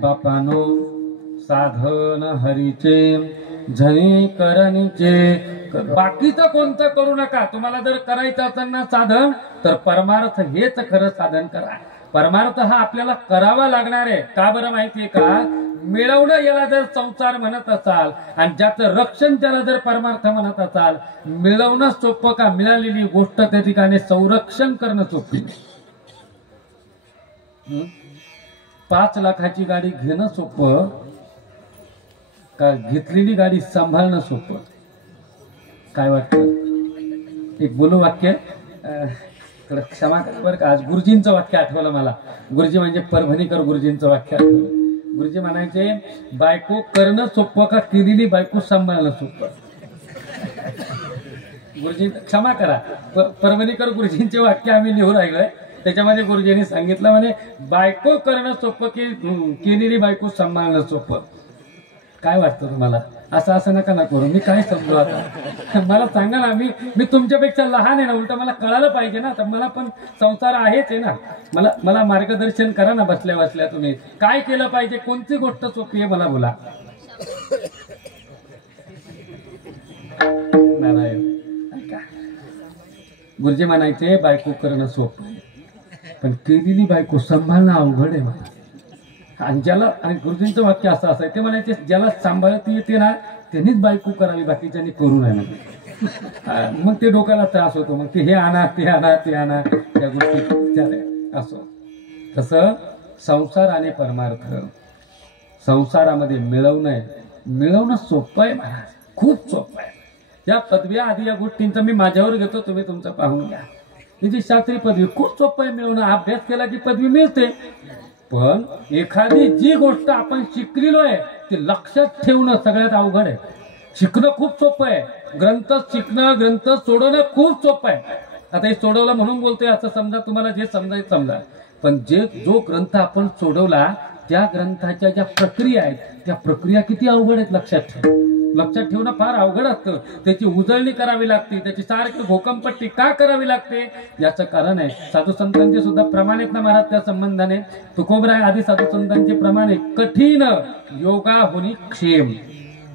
साधन, साधन हरीचे झणी करणीचे. बाकीचं कोणतं करू नका. तुम्हाला जर करायचं असेल ना साधन, तर परमार्थ हेच खरं साधन करा. परमार्थ हा आपल्याला करावा लागणार आहे. का बरं माहितीये का? मिळवणं याला जर संसार म्हणत असाल आणि ज्याचं रक्षण त्याला जर परमार्थ म्हणत असाल, मिळवणं सोपं का? मिळालेली गोष्ट त्या ठिकाणी संरक्षण करणं सोपी. 5 लाखाची गाडी घेणं सोपं का घेतलेली गाडी सांभाळणं सोपं? काय वाटतं? एक बोलू वाक्य, क्षमा करा बरं का, आज गुरुजींचं वाक्य आठवलं मला. गुरुजी म्हणजे परभणीकर गुरुजींचं वाक्य आठवलं. गुरुजी म्हणायचे, बायको करणं सोपं का केलेली बायको सांभाळणं सोपं? गुरुजी क्षमा करा, परभणीकर गुरुजींचे वाक्य आम्ही लिहून राहिलोय. त्याच्यामध्ये गुरुजींनी सांगितलं, म्हणे बायको करणं सोपं की केलेली बायको सांभाळणं सोपं? काय वाटतं तुम्हाला? असं नका ना करू. मी काय समजू आता? मला सांगा ना. मी तुमच्यापेक्षा लहान आहे ना, उलट मला कळायला पाहिजे ना. तर मला पण संसार आहेच आहे ना. मला मार्गदर्शन करा ना. बसल्या तुम्ही काय केलं पाहिजे? कोणती गोष्ट सोपी आहे मला बोला. नारायण ऐका, गुरुजी म्हणायचे बायको करणं सोपं आहे, पण केलेली बायको सांभाळणं अवघड आहे मला. आणि गुरुजींचं वाक्य असं असायचं, ते म्हणायचे ज्याला सांभाळती येते ना त्यांनीच बायको करावी, बाकीच्यांनी करू नये. मग ते डोक्याला त्रास होतो. मग ते हे आणा ते आणा त्या गोष्टी असो. तसं संसार आणि परमार्थ, संसारामध्ये मिळवणं सोपं आहे महाराज, खूप सोपं आहे. या पदव्या आधी या गोष्टींचा मी माझ्यावर घेतो, तुम्ही तुमचं पाहून घ्या. ही शास्त्री पदवी खूप सोपं आहे मिळवणं. अभ्यास केला की पदवी मिळते. पण एखादी जी गोष्ट आपण शिकलेलो आहे ती लक्षात ठेवणं सगळ्यात अवघड आहे. शिकणं खूप सोपं आहे. ग्रंथ शिकणं, ग्रंथ सोडवणं खूप सोपं आहे. आता हे सोडवलं म्हणून बोलतोय असं समजा, तुम्हाला जे समजायचं समजा. पण जो ग्रंथ आपण सोडवला त्या ग्रंथाच्या ज्या प्रक्रिया आहेत त्या प्रक्रिया किती अवघड आहेत लक्षात ठेवणं फार अवघड असतं. त्याची उजळणी करावी लागते, त्याची सारखी भोकंपट्टी का करावी लागते याचं कारण आहे. साधू संतांचे सुद्धा प्रमाण आहेत ना महाराज त्या संबंधाने. तुकोबराय आदी साधू संतांचे प्रमाण आहे, कठीण योगा होनी क्षेम.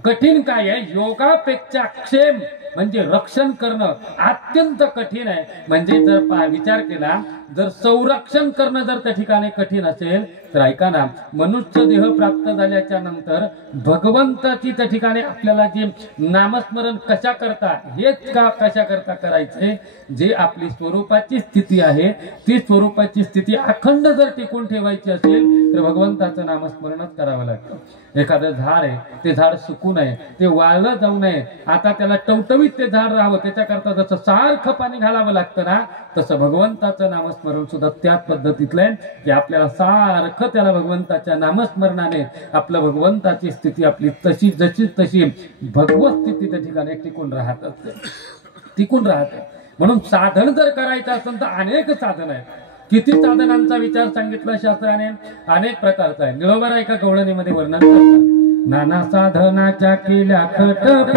कठीण काय आहे? योगापेक्षा क्षेम म्हणजे रक्षण करणं अत्यंत कठीण आहे. म्हणजे जर विचार केला, जर संरक्षण करणं जर त्या ठिकाणी कठीण असेल तर ऐका ना, मनुष्य देह प्राप्त झाल्याच्या नंतर भगवंताची त्या ठिकाणी आपल्याला जे नामस्मरण कशा करता करायचे, जे आपली स्वरूपाची स्थिती आहे ती स्वरूपाची स्थिती अखंड जर टिकून ठेवायची असेल तर भगवंताचं नामस्मरणच करावं लागतं. एखादं झाड आहे, ते झाड सुकू नये, ते वाळलं जाऊ नये, आता त्याला टवटवीत ते झाड राहावं, त्याच्याकरता जसं सारखं पाणी घालावं लागतं ना, तसं भगवंताचं नामस्मरण सुद्धा त्याच पद्धतीतलं आहे की आपल्याला सारखं त्याला भगवंताच्या नामस्मरणाने आपलं भगवंताची स्थिती आपली तशी भगवत स्थिती त्या ठिकाणी टिकून राहते. म्हणून साधन जर करायचं असेल तर अनेक साधन आहेत. किती साधनांचा विचार सांगितला शास्त्राने, अनेक प्रकारचा आहे. निळोबा एका गवळणीमध्ये वर्णन करतात, नाना साधनाच्या केल्या खटप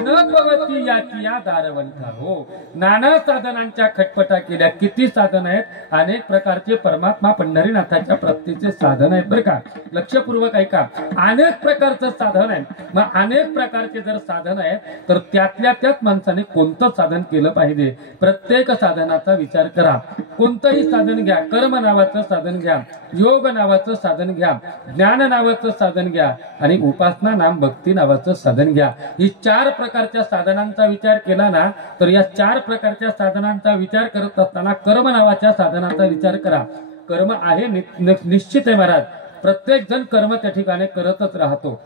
न बघती याची या दारवंथा. हो, नाना साधनांच्या खटपटा केल्या. किती साधन आहेत, अनेक प्रकारचे परमात्मा पंढरीनाथाच्या प्राप्तीचे साधन आहेत बरं का. लक्षपूर्वक ऐका, अनेक प्रकारचं साधन आहे. मग अनेक प्रकारचे जर साधन आहेत तर त्यातल्या त्यात माणसाने कोणतं साधन केलं पाहिजे, प्रत्येक साधनाचा विचार करा. कोणतंही साधन घ्या, कर्म नावाचं साधन घ्या, योग नावाचं साधन घ्या, ज्ञान नावाचं साधन घ्या आणि उपासना नाम भक्ती नावाचं साधन घ्या. ही 4 प्रकारच्या साधनांचा विचार केला ना तर या 4 प्रकारच्या साधनांचा विचार करत असताना कर्म नावाच्या साधनाचा विचार करा. कर्म आहे निश्चित आहे महाराज, प्रत्येक जण कर्म त्या ठिकाणी करतच राहतो,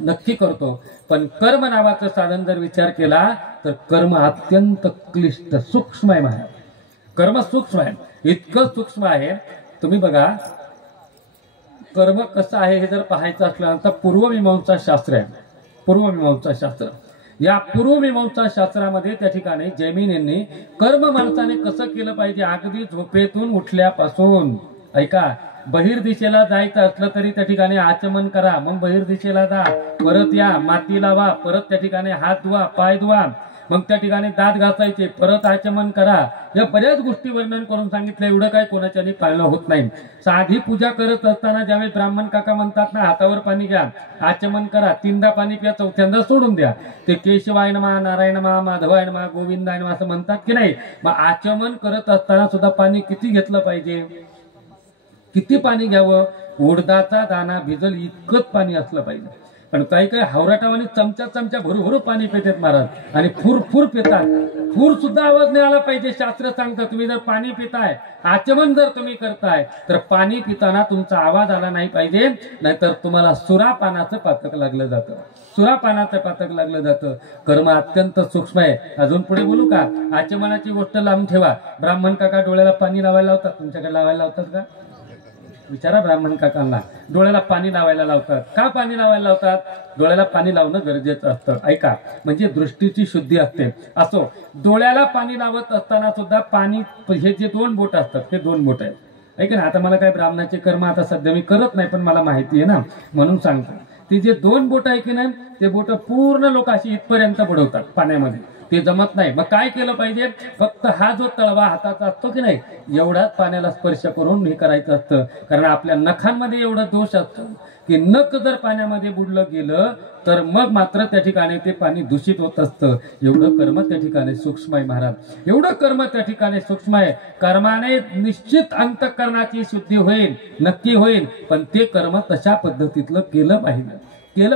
नक्की करतो. पण कर्म नावाचं साधन जर विचार केला तर कर्म अत्यंत क्लिष्ट सूक्ष्म आहे महाराज. कर्म सूक्ष्म आहे, इतकं सूक्ष्म आहे. तुम्ही बघा कर्म कसं आहे हे जर पाहायचं असल्यानंतर पूर्वमीमांसा शास्त्र आहे. पूर्वमीमांसा शास्त्र, या पूर्वमीमांसा शास्त्रामध्ये त्या ठिकाणी जैमिनींनी कर्म माणसाने कसं केलं पाहिजे अगदी झोपेतून उठल्यापासून. ऐका, बहिर्दिशेला जायचं असलं तरी त्या ठिकाणी आचमन करा, मग बहिर्दिशेला जा, परत या, माती लावा, परत त्या ठिकाणी हात धुवा, पाय धुवा, मग त्या ठिकाणी दात घासायचे, परत आचमन करा. या बऱ्याच गोष्टी वर्णन करून सांगितलं. एवढं काय कोणाच्यानी पाळणं होत नाही. साधी पूजा करत असताना ज्यावेळेस ब्राह्मण काका म्हणतात ना हातावर पाणी घ्या, आचमन करा, 3दा पाणी प्या, 4थ्यांदा सोडून द्या. ते केशवाय नमः, नारायण नमः, माधवाय नमः, गोविंदाय नमः असं म्हणतात की नाही. मग आचमन करत असताना सुद्धा पाणी किती घेतलं पाहिजे, किती पाणी घ्यावं, उडदाचा दाना भिजल इतकंच पाणी असलं पाहिजे. पण काही काही हावराटावानी चमचा भरू पाणी पितात महाराज आणि फुर पितात. फुर सुद्धा आवाज नाही आला पाहिजे. शास्त्र सांगतं तुम्ही जर पाणी पिताय, आचमन जर तुम्ही करताय तर पाणी पिताना तुमचा आवाज आला नाही पाहिजे, नाहीतर तुम्हाला सुरापानाचं पातक लागलं जातं. सुरापानाचं पातक लागलं जातं. कर्म अत्यंत सूक्ष्म आहे. अजून पुढे बोलू का? आचमनाची गोष्ट लावून ठेवा. ब्राह्मण काका डोळ्याला पाणी लावायला लावतात, तुमच्याकडे लावायला लावतात का? विचारा ब्राह्मण काकांना. डोळ्याला पाणी लावायला लावतात का? पाणी लावायला लावतात, डोळ्याला पाणी लावणं गरजेचं असतं. ऐका, म्हणजे दृष्टीची शुद्धी असते. असो, डोळ्याला पाणी लावत असताना सुद्धा पाणी, हे जे 2 बोट असतात हे 2 बोट आहेत. ऐका ना, आता मला काय ब्राह्मणाचे कर्म आता सध्या मी करत नाही, पण मला माहिती आहे ना म्हणून सांगतो. ती जे 2 बोट आहे की नाही, ते बोट पूर्ण लोक अशी इथपर्यंत बुडवतात पाण्यामध्ये, ते जमत नाही. मग काय केलं पाहिजे, फक्त हा जो तळवा हाताचा असतो की नाही एवढाच पाण्याला स्पर्श करून हे करायचं असतं. कारण आपल्या नखांमध्ये एवढा दोष असतो की नख जर पाण्यामध्ये बुडलं गेलं तर मग मात्र त्या ठिकाणी ते पाणी दूषित होत असतं. एवढं कर्म त्या ठिकाणी सूक्ष्म आहे महाराज, एवढं कर्म त्या ठिकाणी सूक्ष्म आहे. कर्माने निश्चित अंतःकरणाची शुद्धी होईल, नक्की होईल, पण ते कर्म तशा पद्धतीतलं केलं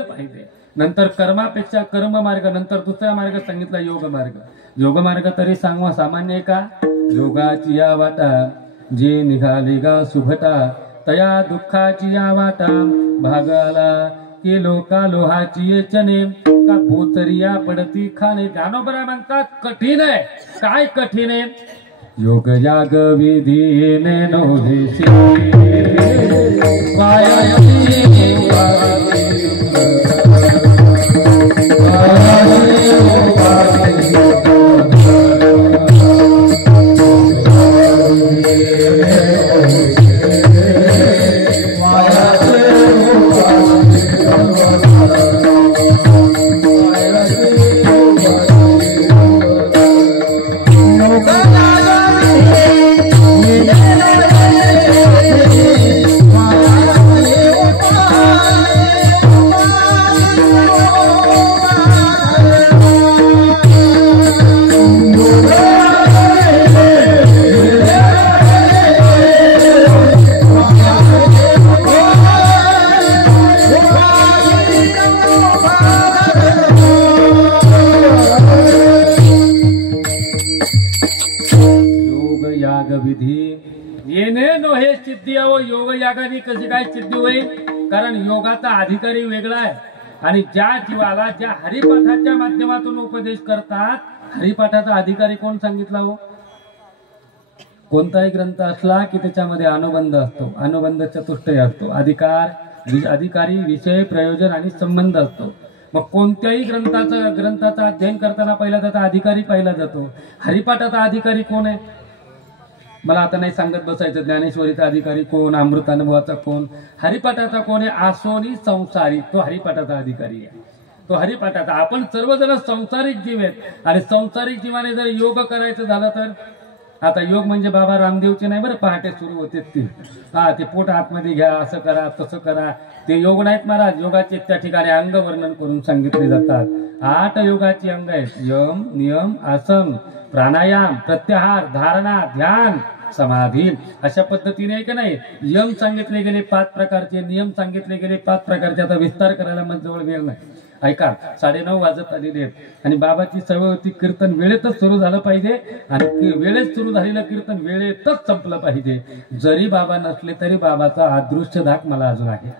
पाहिजे. नंतर कर्मापेक्षा कर्म मार्ग, नंतर दुसरा मार्ग सांगितला योग मार्ग. योग मार्ग तरी सांगवा सामान्य आहे का? योगाची या वाटा जे निघाली गा सुभटा, तया दुःखाची या वाटा भागाला केलो का लोहाची येचने, का बोचरिया पडती खाणे. ज्ञानोबरा म्हणतात कठीण आहे. काय कठीण आहे? योग याग विधीने नोंदेसी कशी काय सिद्धी होईल? कारण योगाचा अधिकारी वेगळा आहे आणि ज्या जीवाला ज्या हरिपाठाच्या माध्यमातून उपदेश करतात, हरिपाठाचा अधिकारी कोण सांगितला हो? कोणताही ग्रंथ असला की त्याच्यामध्ये अनुबंध असतो, अनुबंध चतुष्टय असतो, अधिकारी, विषय, प्रयोजन आणि संबंध असतो. मग कोणत्याही ग्रंथाचा अध्ययन करताना पहिला त्याचा अधिकारी पाहिला जातो. हरिपाठाचा अधिकारी कोण आहे? मला आता नाही सांगत बसायचं. ज्ञानेश्वरीचा अधिकारी कोण, अमृतानुभवाचा कोण, हरिपाठाचा कोण आहे? आसोनी संसारी, तो हरिपाठाचा अधिकारी आहे. तो हरिपाठाचा. आपण सर्वजण संसारिक जीव आहेत आणि संसारिक जीवाने जर योग करायचं झालं तर आता योग म्हणजे बाबा रामदेवचे नाही बरं, पहाटे सुरू होते ते. ते पोट आतमध्ये घ्या, असं करा तसं करा, ते योग नाहीत महाराज. योगाचे त्या ठिकाणी अंग वर्णन करून सांगितले जातात. 8 योगाची अंग आहेत: यम, नियम, आसन, प्राणायाम, प्रत्याहार, धारणा, ध्यान, समाधी. अशा पद्धतीने आहे की नाही. यम सांगितले गेले 5 प्रकारचे, नियम सांगितले गेले 5 प्रकारचे. आता विस्तार करायला मला जवळ वेळ नाही. ऐका, 9:30 वाजत आलेले आहेत आणि बाबाची सवय होती कीर्तन वेळेतच सुरू झालं पाहिजे आणि वेळेत सुरू झालेलं कीर्तन वेळेतच संपलं पाहिजे. जरी बाबा नसले तरी बाबाचा अदृश्य धाक मला अजून आहे,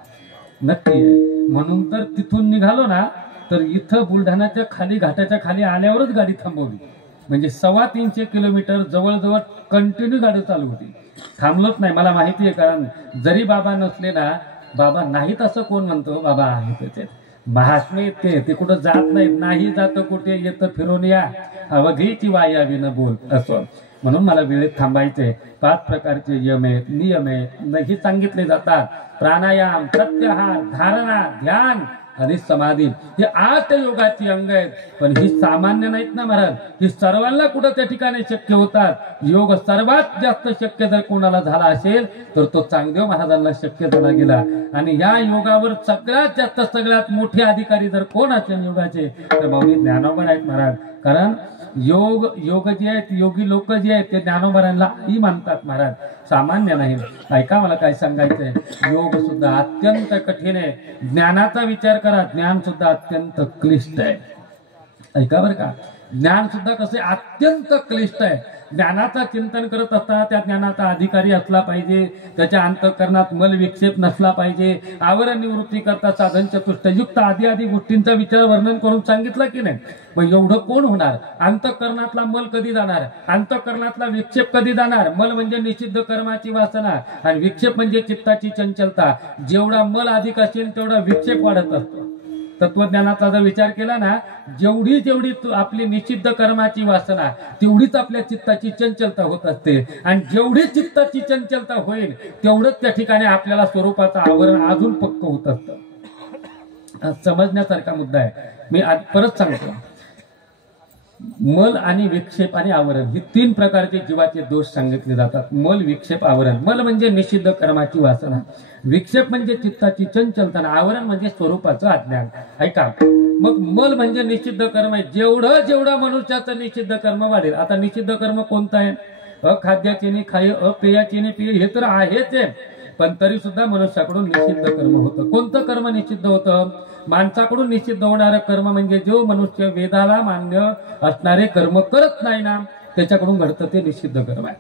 नक्की आहे. म्हणून तर तिथून निघालो ना तर इथं बुलढाण्याच्या खाली घाटाच्या खाली आल्यावरच गाडी थांबवली. म्हणजे 350 किलोमीटर जवळजवळ कंटिन्यू गाडी चालू होती, थांबलोच नाही. मला माहिती आहे, कारण जरी बाबा नसले ना, बाबा नाहीत असं कोण म्हणतो, बाबा आहेत. महात्मे येते ते कुठं जात नाहीत, नाही जात कुठे, येतं फिरून या, अवघीची वायावी न बोल असं. म्हणून मला वेळेत थांबायचे. 5 प्रकारचे यम आहेत, नियम आहेत, नाही सांगितले जातात. प्राणायाम, प्रत्याहार, धारणा, ध्यान आणि समाधी हे 8 योगाची अंग आहेत. पण ही सामान्य नाहीत ना महाराज, ही सर्वांना कुठं त्या ठिकाणी शक्य होतात. योग सर्वात जास्त शक्य जर कोणाला झाला असेल तर तो चांगदेव महाराजांना शक्य झाला गेला. आणि या योगावर सगळ्यात जास्त सगळ्यात मोठे अधिकारी जर कोण असेल योगाचे तर माऊली ज्ञानोबा आहेत महाराज. कारण योग जे आहेत, योगी लोक जे आहेत ते ज्ञानोबारांना आई मानतात महाराज, सामान्य नाही. ऐका, मला काय सांगायचंय, योग सुद्धा अत्यंत कठीण आहे. ज्ञानाचा विचार करा, ज्ञान सुद्धा अत्यंत क्लिष्ट आहे. ऐका बरं का, ज्ञान सुद्धा कसे अत्यंत क्लिष्ट आहे. ज्ञानाचा चिंतन करत असताना त्या ज्ञानाचा अधिकारी असला पाहिजे, त्याच्या अंतःकरणात मल विक्षेप नसला पाहिजे, आवरण निवृत्ती करता साधन चतुष्टयुक्त आदी आदी गोष्टींचा विचार वर्णन करून सांगितलं की नाही. मग एवढं कोण होणार? अंतःकरणातला मल कधी जाणार, अंतःकरणातला विक्षेप कधी जाणार? मल म्हणजे निषिद्ध कर्माची वासना आणि विक्षेप म्हणजे चित्ताची चंचलता. जेवढा मल अधिक असेल तेवढा विक्षेप वाढत असतो. तत्वज्ञानाचा जर विचार केला ना, जेवढी जेवढी आपली निषिद्ध कर्माची वासना तेवढीच आपल्या चित्ताची चंचलता होत असते. आणि जेवढी चित्ताची चंचलता होईल तेवढंच त्या ठिकाणी आपल्याला स्वरूपाचं आवरण अजून पक्क होत असतं. समजण्यासारखा मुद्दा आहे. मी आज परत सांगतो, मल आणि विक्षेप आणि आवरण ही 3 प्रकारचे जीवाचे दोष सांगितले जातात. मल, विक्षेप, आवरण. मल म्हणजे निषिद्ध कर्माची वासना, विक्षेप म्हणजे चित्ताची चंचलता, आवरण म्हणजे स्वरूपाचं अज्ञान. ऐका, मग मल म्हणजे निषिद्ध कर्म आहे. जेवढं जेवढं मनुष्याचं निषिद्ध कर्म वाढेल. आता निषिद्ध कर्म कोणतं आहे? अखाद्याचे नाही खाय, अपेयाचे नाही पिय, हे तर आहेच आहे. पण तरी सुद्धा मनुष्याकडून निषिद्ध कर्म होतं. कोणतं कर्म निषिद्ध होतं? माणसाकडून निषिद्ध होणारं कर्म म्हणजे जो मनुष्य वेदाला मान्य असणारे कर्म करत नाही ना, त्याच्याकडून घडतं ते निषिद्ध कर्म आहे.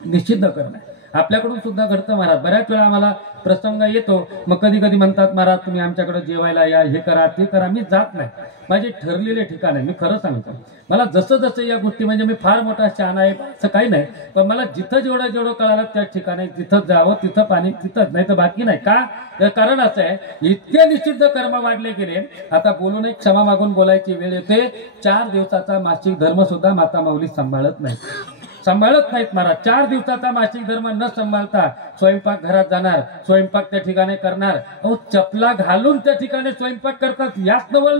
निषिद्ध कर्म आहे. आपल्याकडून सुद्धा घडतं महाराज. बऱ्याच वेळा आम्हाला प्रसंग येतो, मग कधी कधी म्हणतात महाराज तुम्ही आमच्याकडे जेवायला या, हे करा ते करा. मी जात नाही, माझे ठरलेले ठिकाण आहे. मी खरं सांगतो, मला जसं जसं या गोष्टी, म्हणजे मी फार मोठा शहाणा आहे असं काही नाही, पण मला जिथं जेवढं कळालं त्या ठिकाणी तिथं जावं, तिथं पाणी तिथंच, नाही तर बाकी नाही. का? कारण असं आहे, इतके निषिद्ध कर्म वाढले गेले. आता बोलून एक क्षमा मागून बोलायची वेळ येते. 4 दिवसाचा मासिक धर्म सुद्धा माता माऊली सांभाळत नाहीत महाराज. 4 दिवसाचा मासिक धर्म न सांभाळता स्वयंपाक घरात जाणार, स्वयंपाक त्या ठिकाणी करणार. अहो, चपला घालून त्या ठिकाणी स्वयंपाक करतात. यात नवल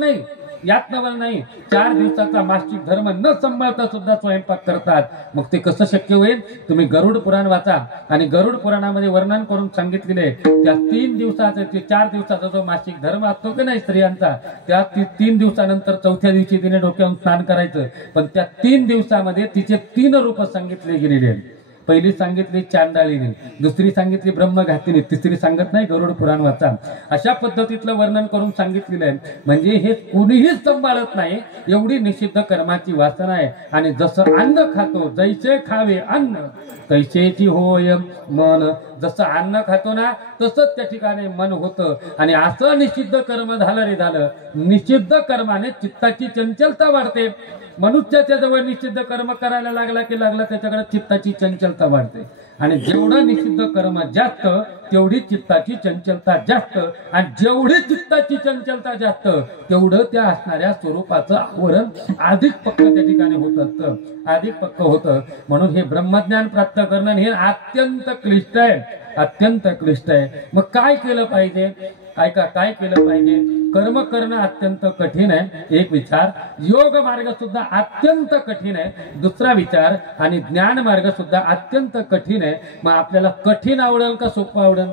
नाही. 4 दिवसाचा मासिक धर्म न सांभाळता सुद्धा स्वयंपाक करतात. मग ते कसं शक्य होईल? तुम्ही गरुड पुराण वाचा आणि गरुड पुराणामध्ये वर्णन करून सांगितलेले त्या 3 दिवसाचा, ते 4 दिवसाचा जो मासिक धर्म असतो की नाही स्त्रियांचा, त्या 3 दिवसानंतर 4थ्या दिवशी तिने डोक्यावरून स्नान करायचं. पण त्या 3 दिवसामध्ये तिचे 3 रूप सांगितले गेलेले आहेत. पहिली सांगितली चांडाळीने, दुसरी सांगितली ब्रह्मघातीने, तिसरी सांगत नाही, गरुड पुराण वाचा. अशा पद्धतीतलं वर्णन करून सांगितलेलं आहे. म्हणजे हे कोणीही सांभाळत नाही, एवढी निषिद्ध कर्माची वासना आहे. आणि जसं अन्न खातो, जैसे खावे अन्न तैसेची होय मन. जसं अन्न खातो ना तसंच त्या ठिकाणी मन होतं. आणि असं निषिद्ध कर्म झालं. निषिद्ध कर्माने चित्ताची चंचलता वाढते. मनुष्याच्या जवळ निषिद्ध कर्म करायला लागला त्याच्याकडे चित्ताची चंचलता वाढते. आणि जेवढं निषिद्ध कर्म जास्त तेवढी चित्ताची चंचलता जास्त. आणि जेवढी चित्ताची चंचलता जास्त तेवढं त्या असणाऱ्या स्वरूपाचं आवरण अधिक पक्क त्या ठिकाणी होत असतं, अधिक पक्क होतं. म्हणून हे ब्रह्मज्ञान प्राप्त करणं हे अत्यंत क्लिष्ट आहे. मग काय केलं पाहिजे? ऐका, काय केलं पाहिजे? कर्म करणं अत्यंत कठीण आहे, एक विचार. योग मार्ग सुद्धा अत्यंत कठीण आहे, दुसरा विचार. आणि ज्ञान मार्ग सुद्धा अत्यंत कठीण आहे. मग आपल्याला कठीण आवडेल का सोपं आवडेल?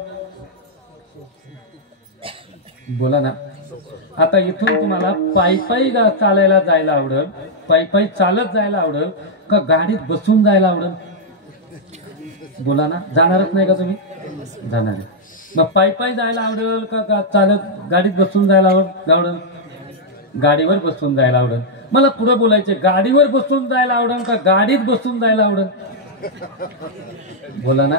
बोला ना. आता इथून तुम्हाला पायी चालायला जायला आवडेल, पायी चालत जायला आवडेल का गाडीत बसून जायला आवडेल? बोला ना. जाणारच नाही का तुम्ही? जाणार आहे. मग पायी जायला आवडेल का चालत गाडीत बसून जायला आवडेल? गाडीवर बसून जायला आवडेल. मला पुढे बोलायचे, गाडीवर बसून जायला आवडेल का गाडीत बसून जायला आवडेल? बोला ना.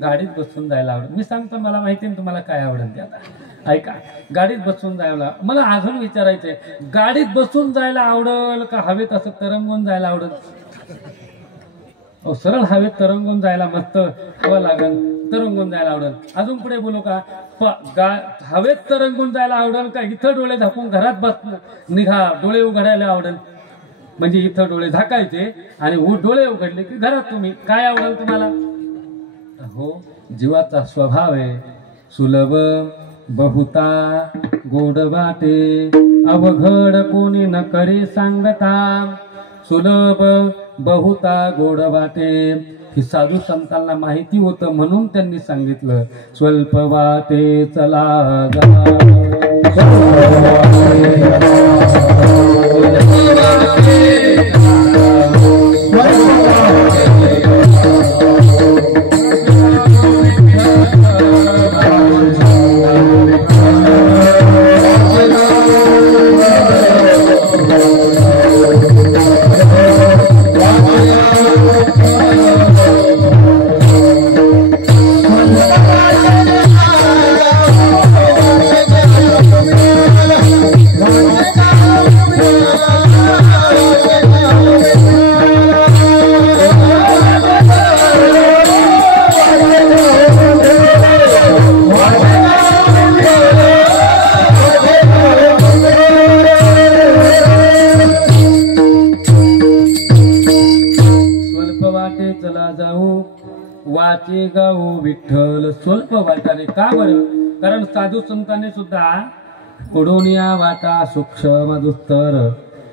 गाडीत बसून जायला आवडेल. मी सांगतो, मला माहिती आहे तुम्हाला काय आवडेल ते. आता ऐका, गाडीत बसून जायला मला अजून विचारायचंय, गाडीत बसून जायला आवडेल का हवेत असं तरंगून जायला आवडेल? सरळ हवेत तरंगून जायला मस्त हवा लागेल, तरंगून जायला आवडेल. अजून पुढे बोलू का? हवेत तरंगून जायला आवडेल का इथं डोळे झाकून घरात बस निघा डोळे उघडायला आवडेल? म्हणजे इथं डोळे झाकायचे आणि डोळे उघडले की घरात तुम्ही. काय आवडेल तुम्हाला? हो, जीवाचा स्वभाव आहे सुलभ बहुता गोड वाटे, अवघड कोणी न करे सांगता. सुलभ बहुता गोड वाटे. ही साधू संतांना माहिती होतं म्हणून त्यांनी सांगितलं, स्वल्प वाटे चला वाचे गाऊ विठ्ठल स्वल्प वाटाने. का बरं? कारण साधू संतांनी सुद्धा कोडोनिया वाटा सूक्ष्म दुस्तर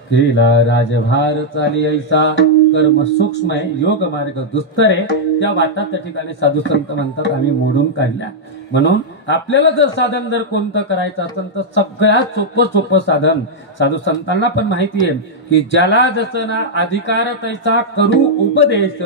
केला राजभार चाली ऐसा. कर्म सूक्ष्म आहे, योग मार्ग दुस्तर आहे. त्या वाटा त्या ठिकाणी साधू संत म्हणतात आम्ही मोडून काढल्या. म्हणून आपल्याला जर साधन जर कोणतं करायचं असेल तर सगळ्यात सोपं साधन साधू संतांना पण माहिती आहे की ज्याला जसं ना अधिकार तैसा करू उपदेश,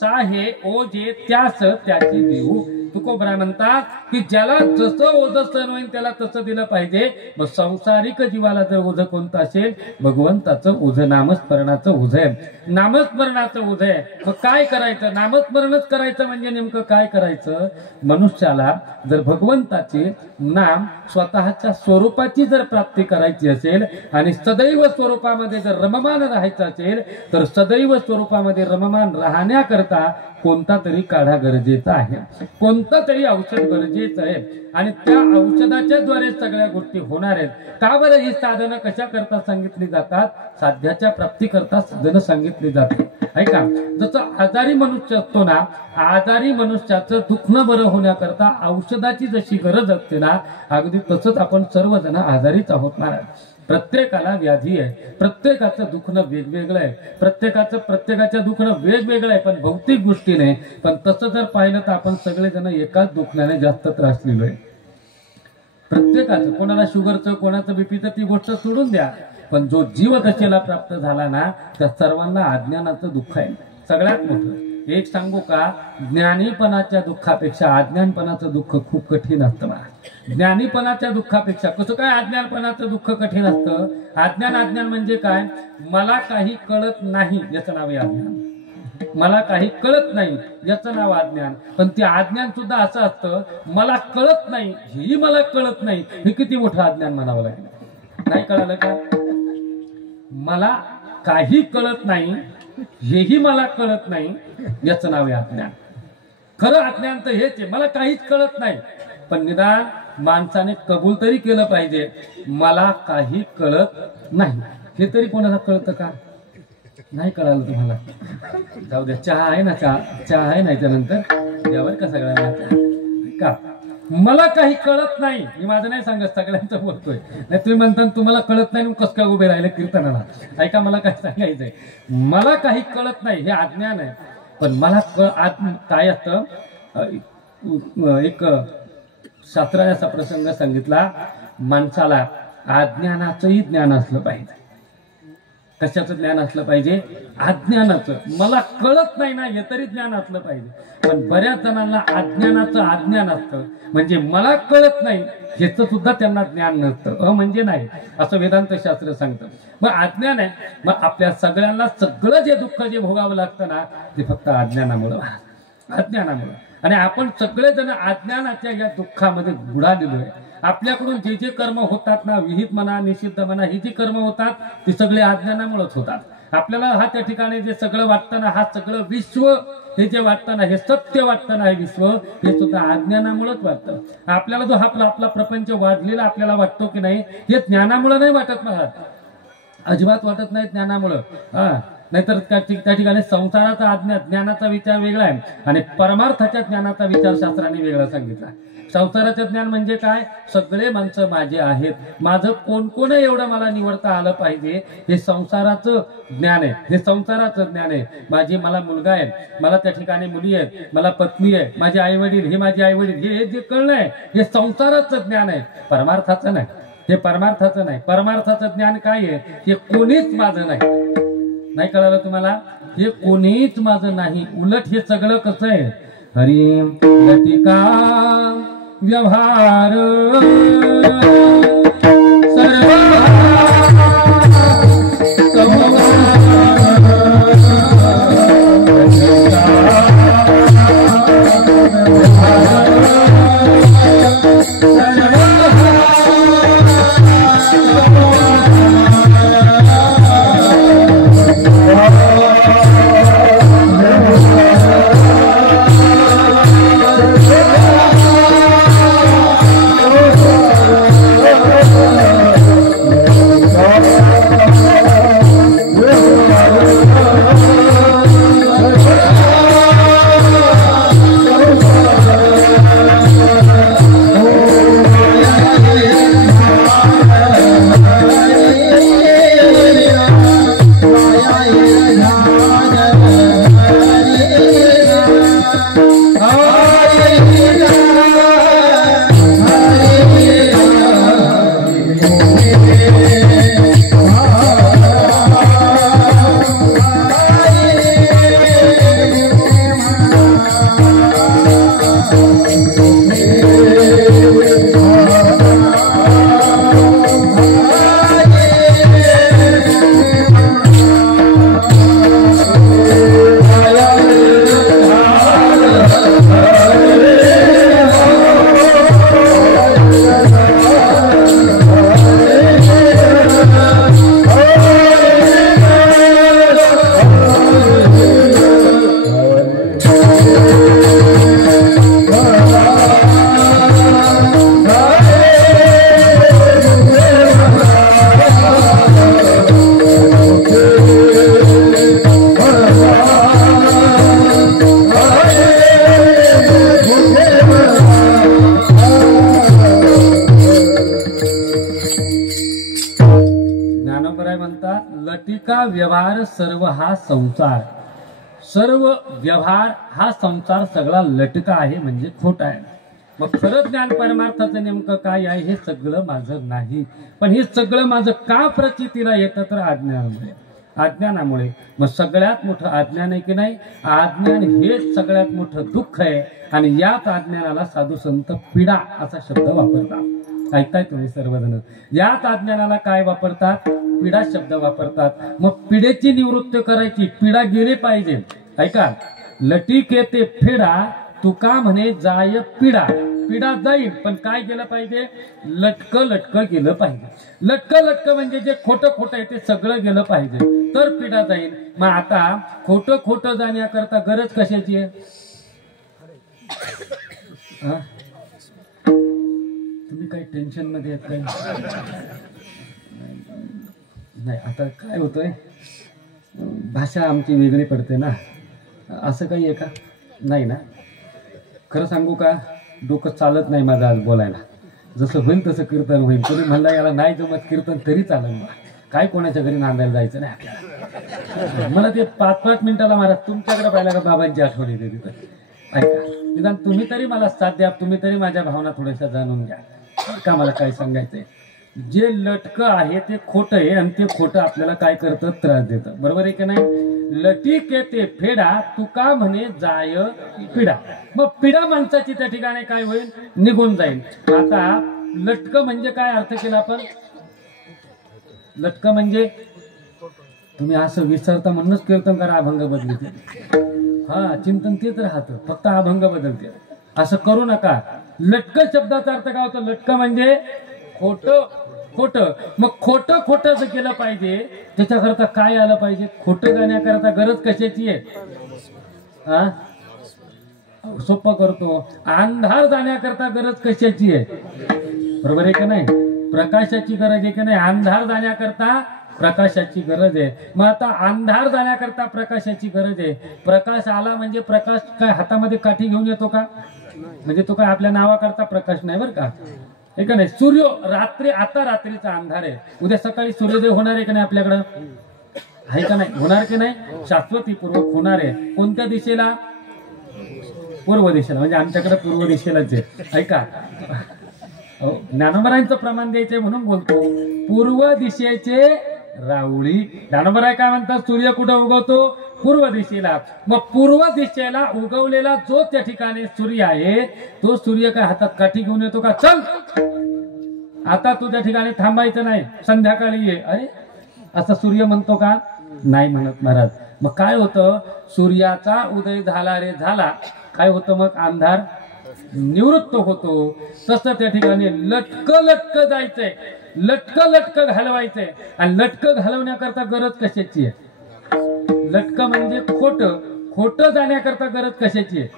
साहे ओझे त्यास त्याची देऊ. तुकोबरा म्हणतात की ज्याला जसं ओझं सण होईल त्याला तसं दिलं पाहिजे. मग संसारिक जीवाला जर ओझं कोणतं असेल, भगवंताचं ओझं नामस्मरणाचं ओझं आहे, नामस्मरणाचं ओझं आहे. मग काय करायचं? नामस्मरणच करायचं म्हणजे नेमकं काय करायचं? मनुष्याला जर भगवंताचे नाम स्वतःच्या स्वरूपाची जर प्राप्ती करायची असेल आणि सदैव स्वरूपामध्ये जर रममान राहायचं असेल तर सदैव स्वरूपामध्ये रममान राहण्याकरता कोणता तरी काढा गरजेचा आहे, कोणतं तरी औषध गरजेचं आहे. आणि त्या औषधाच्या द्वारे सगळ्या गोष्टी होणार आहेत. का बरं ही साधनं कशा करता सांगितली जातात? साध्याच्या प्राप्ती करता साधनं सांगितली जातात. ऐका, जसं आजारी मनुष्य असतो ना, आजारी मनुष्याचं दुखणं बरं होण्याकरता औषधाची जशी गरज असते ना, अगदी तसंच आपण सर्वजण आजारीच आहोत ना. प्रत्येकाला व्याधी आहे, प्रत्येकाचं दुखणं वेगवेगळं आहे, प्रत्येकाचं दुखणं वेगवेगळं आहे, पण भौतिक गोष्टीने. पण तसं जर पाहिलं तर आपण सगळेजण एकाच दुखण्याने जास्त त्रासलेलो आहे. प्रत्येकाचं, कोणाला शुगरचं, कोणाचं बीपीचं, ती गोष्ट सोडून द्या. पण जो जीव दशेला प्राप्त झाला ना, त्या सर्वांना अज्ञानाचं दुःख आहे सगळ्यात मोठं. एक सांगू का? ज्ञानीपणाच्या दुःखापेक्षा अज्ञानपणाचं दुःख खूप कठीण असतं. ज्ञानीपणाच्या दुःखापेक्षा. कसं काय अज्ञानपणाचं दुःख कठीण असतं? अज्ञान म्हणजे काय? मला काही कळत नाही याचं नाव आहे अज्ञान. मला काही कळत नाही याचं नाव अज्ञान. पण ते अज्ञान सुद्धा असं असतं, मला कळत नाही हेही मला कळत नाही, हे किती मोठं अज्ञान म्हणावं लागेल. नाही कळालं का? मला काही कळत नाही हेही मला कळत नाही याचं नाव आहे अज्ञान. खरं अज्ञान तर हेच आहे, मला काहीच कळत नाही. पण निदान माणसाने कबूल तरी केलं पाहिजे, मला काही कळत नाही. हे तरी कोणाला कळतं का? नाही कळालं तुम्हाला? जाऊ द्या, चहा आहे ना, चहा आहे ना, याच्यानंतर यावर का सगळ्यांना का मला काही कळत नाही, मी माझं नाही सांगत, सगळ्यांचं बोलतोय. नाही तुम्ही म्हणता तुम्हाला कळत नाही कस काय उभे राहिले कीर्तनाला. ऐका, मला काय सांगायचंय, मला काही कळत नाही हे अज्ञान आहे. पण मला काय असतं, एक शास्त्राने असा प्रसंग सांगितला, माणसाला अज्ञानाचंही ज्ञान असलं पाहिजे. कशाचं ज्ञान असलं पाहिजे? अज्ञानाचं. मला कळत नाही ना हे तरी ज्ञान असलं पाहिजे. पण बऱ्याच जणांना अज्ञानाचं अज्ञान असतं, म्हणजे मला कळत नाही ह्याचं सुद्धा त्यांना ज्ञान नसतं. म्हणजे नाही असं वेदांत शास्त्र सांगतं. मग अज्ञान आहे. मग आपल्या सगळ्यांना सगळं जे दुःख जे भोगावं लागतं ना ते फक्त अज्ञानामुळं. आणि आपण सगळेजण अज्ञानाच्या या दुःखामध्ये बुडालेलो आहे. आपल्याकडून जे जे कर्म होतात ना, विहित म्हणा निषिद्ध म्हणा, ही जी कर्म होतात ती सगळे अज्ञानामुळेच होतात. आपल्याला हा त्या ठिकाणी जे सगळं वाटतं ना, हा सगळं विश्व हे जे वाटतं ना, हे सत्य वाटतं ना, हे विश्व हे सुद्धा अज्ञानामुळेच वाटतं. आपल्याला जो आपला प्रपंच वाढलेला आपल्याला वाटतो की नाही, हे ज्ञानामुळे नाही वाटत मला, अजिबात वाटत नाही ज्ञानामुळं. नाहीतर त्या ठिकाणी संसाराचा ज्ञानाचा विचार वेगळा आहे आणि परमार्थाच्या ज्ञानाचा विचार शास्त्राने वेगळा सांगितला. संसाराचं ज्ञान म्हणजे काय? सगळे माणसं माझे आहेत, माझं कोण कोण एवढं मला निवडता आलं पाहिजे, हे संसाराचं ज्ञान आहे. हे संसाराचं ज्ञान आहे. मला मुलगा आहे, मला त्या ठिकाणी मुली आहेत, मला पत्नी आहे, माझे आई वडील, हे माझे आई वडील, हे जे कळलंय हे संसाराचं ज्ञान आहे, परमार्थाचं नाही. हे परमार्थाचं नाही. परमार्थाचं ज्ञान काय आहे? हे कोणीच माझं नाही. कळालं तुम्हाला? हे कोणीच माझं नाही. उलट हे सगळं कसं आहे? हरी लटिका व्यवहार सर्व लटिका व्यवहार सर्व हा संसार, सर्व व्यवहार हा संसार सगळा लटका आहे, म्हणजे खोटा आहे. मग खरं ज्ञान परमार्थाचं नेमकं काय आहे? हे सगळं माझं नाही. पण हे सगळं माझं का प्रचितीला येतं? तर अज्ञानामुळे. मग सगळ्यात मोठं अज्ञान आहे की नाही? अज्ञान हेच सगळ्यात मोठं दुःख आहे. आणि याच अज्ञानाला साधू संत पीडा असा शब्द वापरतात. ऐकताय तुम्ही सर्वजण? याच अज्ञानाला काय वापरतात? पीडा शब्द वापरतात. मग पीडेची निवृत्ती करायची, पीडा गेली पाहिजे. ऐका, लटिके ते फेडा तुका म्हणे जाय पीडा. पीडा जाईल, पण काय केलं पाहिजे? लटक गेलं पाहिजे. लटक म्हणजे जे खोटं आहे ते सगळं गेलं पाहिजे, तर पीडा जाईल. मग आता खोटं जाण्याकरता गरज कशाची आहे? तुम्ही काही टेन्शन मध्ये येत नाही. आता काय होतंय, भाषा आमची वेगळी पडते ना, असं काही आहे का? नाही ना. खरं सांगू का, डोकं चालत नाही माझं आज बोलायला. जसं होईल तसं कीर्तन होईल. कोणी म्हणला याला नाही जमत कीर्तन तरी चालेल मला, काय कोणाच्या घरी नांदायला जायचं नाही आपल्याला. मला ते 5-5 मिनिटाला महाराज तुमच्याकडे पाहिला का बाबांची आठवण येते तिथं. ऐका निदान तुम्ही तरी मला साथ द्या, तुम्ही तरी माझ्या भावना थोड्याशा जाणून घ्या का मला काय सांगायचंय. जे लटकं आहे ते खोटं आहे आणि ते खोटं आपल्याला काय करतं, त्रास देतं. बरोबर आहे की नाही. लटीके ते फेडा तुका म्हणे जाय पिढा. मग पिढा माणसाची त्या ठिकाणी काय होईल, निघून जाईल. आता लटकं म्हणजे काय अर्थ केला आपण. लटकं म्हणजे तुम्ही असं विसरता म्हणूनच कीर्तन करा अभंग बदलते. हा चिंतन तेच राहतं, फक्त अभंग बदलते. असं करू नका. लटकं शब्दाचा अर्थ काय होतं, लटकं म्हणजे खोटं खोटं. मग खोटं खोटं जर केलं पाहिजे त्याच्याकरता काय आलं पाहिजे, खोटं जाण्याकरता गरज कशाची आहे. हा सोपं करतो, अंधार जाण्याकरता गरज कशाची आहे. बरोबर आहे का नाही. प्रकाशाची गरज आहे की नाही. अंधार जाण्याकरता प्रकाशाची गरज आहे. मग आता अंधार जाण्याकरता प्रकाशाची गरज आहे. प्रकाश आला म्हणजे प्रकाश काय हातामध्ये काठी घेऊन येतो का, म्हणजे तो काय आपल्या नावाकरता प्रकाश नाही बरं का. हे का नाही. सूर्य रात्री, आता रात्रीचा अंधार आहे, उद्या सकाळी सूर्योदय होणार आहे का नाही आपल्याकडं, आहे का नाही, होणार की नाही, शाश्वतीपूर्वक होणार आहे. कोणत्या दिशेला, पूर्व दिशेला. म्हणजे आमच्याकडे पूर्व दिशेलाच आहे. ऐका ज्ञानोबरायांचं प्रमाण द्यायचंय म्हणून बोलतो. पूर्व दिशेचे राऊळी. ज्ञानोबराय काय म्हणतात, सूर्य कुठं उगवतो, पूर्व दिशेला. मग पूर्व दिशेला उगवलेला जो त्या ठिकाणी सूर्य आहे तो सूर्य काय हातात काठी घेऊन येतो का, चल आता तू त्या ठिकाणी थांबायचं नाही, संध्याकाळी ये, अरे असं सूर्य म्हणतो का, नाही म्हणत महाराज. मग काय होतं, सूर्याचा उदय झाला रे झाला, काय होतं मग, अंधार निवृत्त होतो. तसं त्या ठिकाणी लटकं लटकं जायचंय, लटकं लटकं घालवायचंय. आणि लटकं घालवण्याकरता गरज कशाची आहे, लटकं म्हणजे खोटं, खोटं जाण्याकरता गरज कशाची आहे,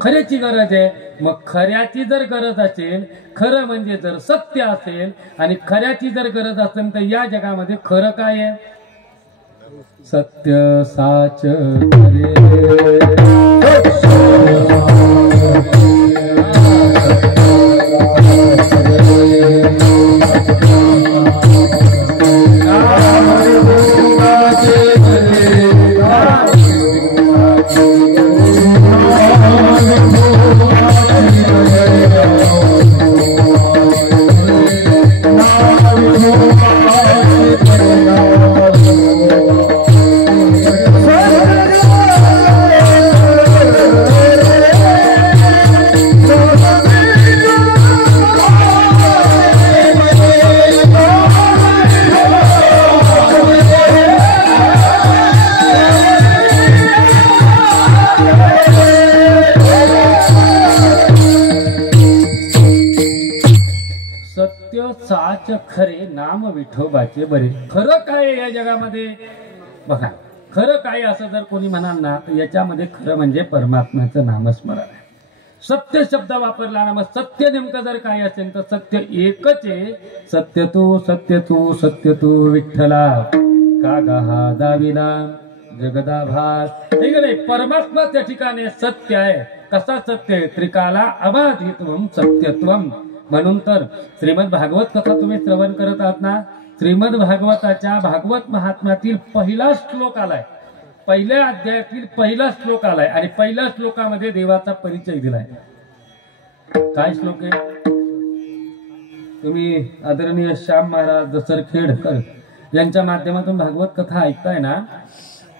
खऱ्याची गरज आहे. मग खऱ्याची जर गरज असेल, खरं म्हणजे जर सत्य असेल आणि खऱ्याची जर गरज असेल तर या जगामध्ये खरं काय आहे, सत्य साच खरे. साच खरे नाम विठोबाचे बरे. खरं काय या जगामध्ये बघा, खरं काय असं जर कोणी म्हणाल ना तर याच्यामध्ये खरं म्हणजे परमात्म्याचं नामस्मरण आहे. सत्य शब्द वापरला ना, मग सत्य नेमकं जर काय असेल तर सत्य एकच आहे. सत्य तू सत्य तू सत्य तू विठ्ठला का गहा दाविला जगदाभास. हे नाही, परमात्मा त्या ठिकाणी सत्य आहे. कसा सत्य आहे, त्रिकाला अबाधित्वम सत्यत्वम. म्हणून तर श्रीमद भागवत कथा तुम्ही श्रवण करत आहात ना, श्रीमद भागवताच्या भागवत महात्म्यातील पहिला श्लोक आलाय, पहिल्या अध्यायातील पहिला श्लोक आलाय आणि पहिल्या श्लोकामध्ये देवाचा परिचय दिलाय. काय श्लोक आहे, तुम्ही आदरणीय श्याम महाराज दसरखेडकर यांच्या माध्यमातून भागवत कथा ऐकताय ना,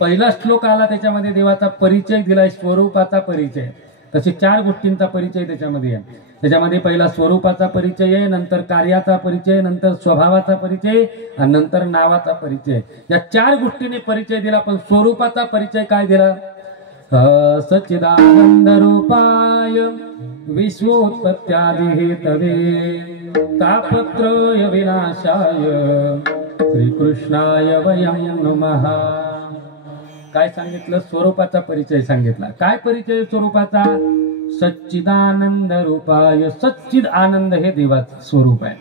पहिला श्लोक आला त्याच्यामध्ये देवाचा परिचय दिलाय, स्वरूपाचा परिचय. तसे 4 गोष्टींचा परिचय त्याच्यामध्ये आहे. त्याच्यामध्ये पहिला स्वरूपाचा परिचय आहे, नंतर कार्याचा परिचय, नंतर स्वभावाचा परिचय आणि नंतर नावाचा परिचय. या 4 गोष्टींनी परिचय दिला. पण स्वरूपाचा परिचय काय दिला, सच्चिदानंद रूपाय विश्वोत्पत्त्यादि हेतवे तापत्रय विनाशाय श्रीकृष्णाय वयं नमः. काय सांगितलं, स्वरूपाचा परिचय सांगितला. काय परिचय स्वरूपाचा, सच्चिदानंद रूपाय. सच्चिद आनंद हे देवाचं स्वरूप आहे.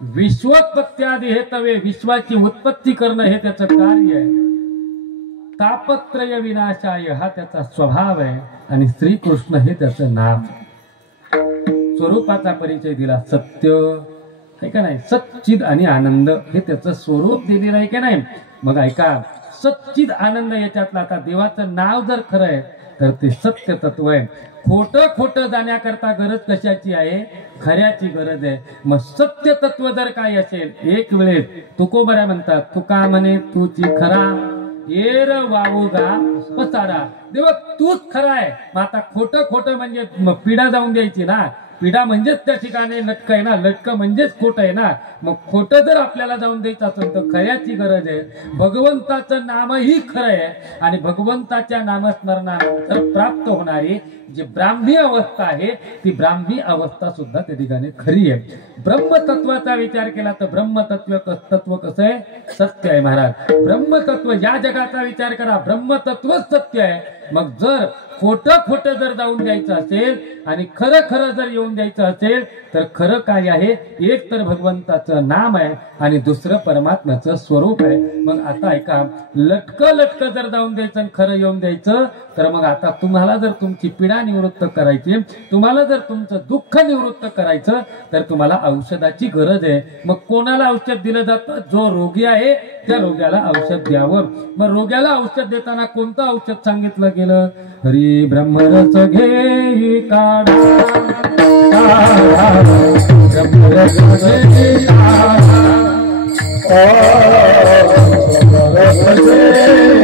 विश्वोत्पत्त्यादि हेतवे, विश्वाची उत्पत्ती करणं हे त्याचं कार्य आहे. तापत्रय विनाशाय हा त्याचा स्वभाव आहे आणि श्रीकृष्ण हे त्याचं नाम. स्वरूपाचा परिचय दिला, सत्य आहे का नाही, सच्चिद आणि आनंद हे त्याचं स्वरूप दिलेलं आहे का नाही. मग ऐका, सच्चिद आनंद याच्यातलं, आता देवाचं नाव जर खरं आहे तर ते सत्य तत्व आहे. खोटं खोटं जाण्याकरता गरज कशाची आहे, खऱ्याची गरज आहे. मग सत्य तत्व जर काय असेल, एक वेळेस तुकोबऱ्या म्हणतात, तुका म्हणे तूची खरा येर वावोगा पसारा. देवा तूच खरा आहे. मग आता खोटं खोटं म्हणजे पिढा जाऊन द्यायची ना, पिढा म्हणजेच त्या ठिकाणी लटक आहे ना, लटक म्हणजेच खोटं आहे ना. मग खोटं जर आपल्याला जाऊन द्यायचं असेल तर खऱ्याची गरज आहे. भगवंताचं नामही खरं आहे आणि भगवंताच्या नामस्मरणानंतर प्राप्त होणारी जी ब्राह्मी अवस्था आहे ती ब्राह्मी अवस्था सुद्धा त्या ठिकाणी खरी आहे. ब्रह्मतत्वाचा विचार केला तर ब्रह्मतत्व कसं आहे, सत्य आहे महाराज. ब्रह्मतत्व या जगाचा विचार करा, ब्रह्मतत्वच सत्य आहे. मग जर खोटं खोटं जर जाऊन द्यायचं असेल आणि खरं खरं जर येऊन द्यायचं असेल तर खरं काय आहे, एक तर भगवंताचं नाम आहे आणि दुसरं परमात्म्याचं स्वरूप आहे. मग आता ऐका, लटक जर जाऊन द्यायचं आणि खरं येऊन द्यायचं तर मग आता तुम्हाला जर तुमची पीडा निवृत्त करायची, तुम्हाला जर तुमचं दुःख निवृत्त करायचं तर तुम्हाला औषधाची गरज आहे. मग कोणाला औषध दिलं जातं, जो रोगी आहे त्या रोग्याला औषध द्यावं. मग रोग्याला औषध देताना कोणतं औषध सांगितलं गेलं, हरी ब्रह्मरस घे काढा, ब्रह्मरस घे काढा, ब्रह्मरस घे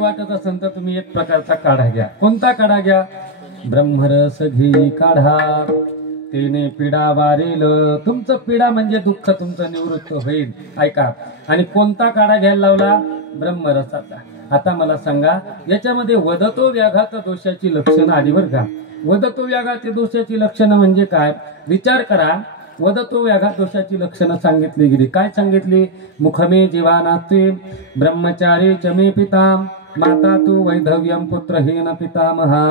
वाटत असेल तर तुम्ही एक प्रकारचा काढा घ्या. कोणता काढा घ्या, ब्रह्मरस घे काढा, तेने पीडा वारेल. तुमचं पीडा म्हणजे दुःख तुमचं निवृत्त होईल. ऐका, आणि कोणता काढा घ्यायला लावला, ब्रह्मरसाचा. आता मला सांगा, याच्यामध्ये वदतो व्याघात दोषाची लक्षणं आली बरं का. वदतो व्याघात दोषाची लक्षणं म्हणजे काय, विचार करा. वदतो व्याघात दोषाची लक्षणं सांगितली गेली. काय सांगितली, मुखमे जीवानास्ते ब्रह्मचारी चमे पिता, माता तू वैधव्यम पुत्रहीन पितामहा.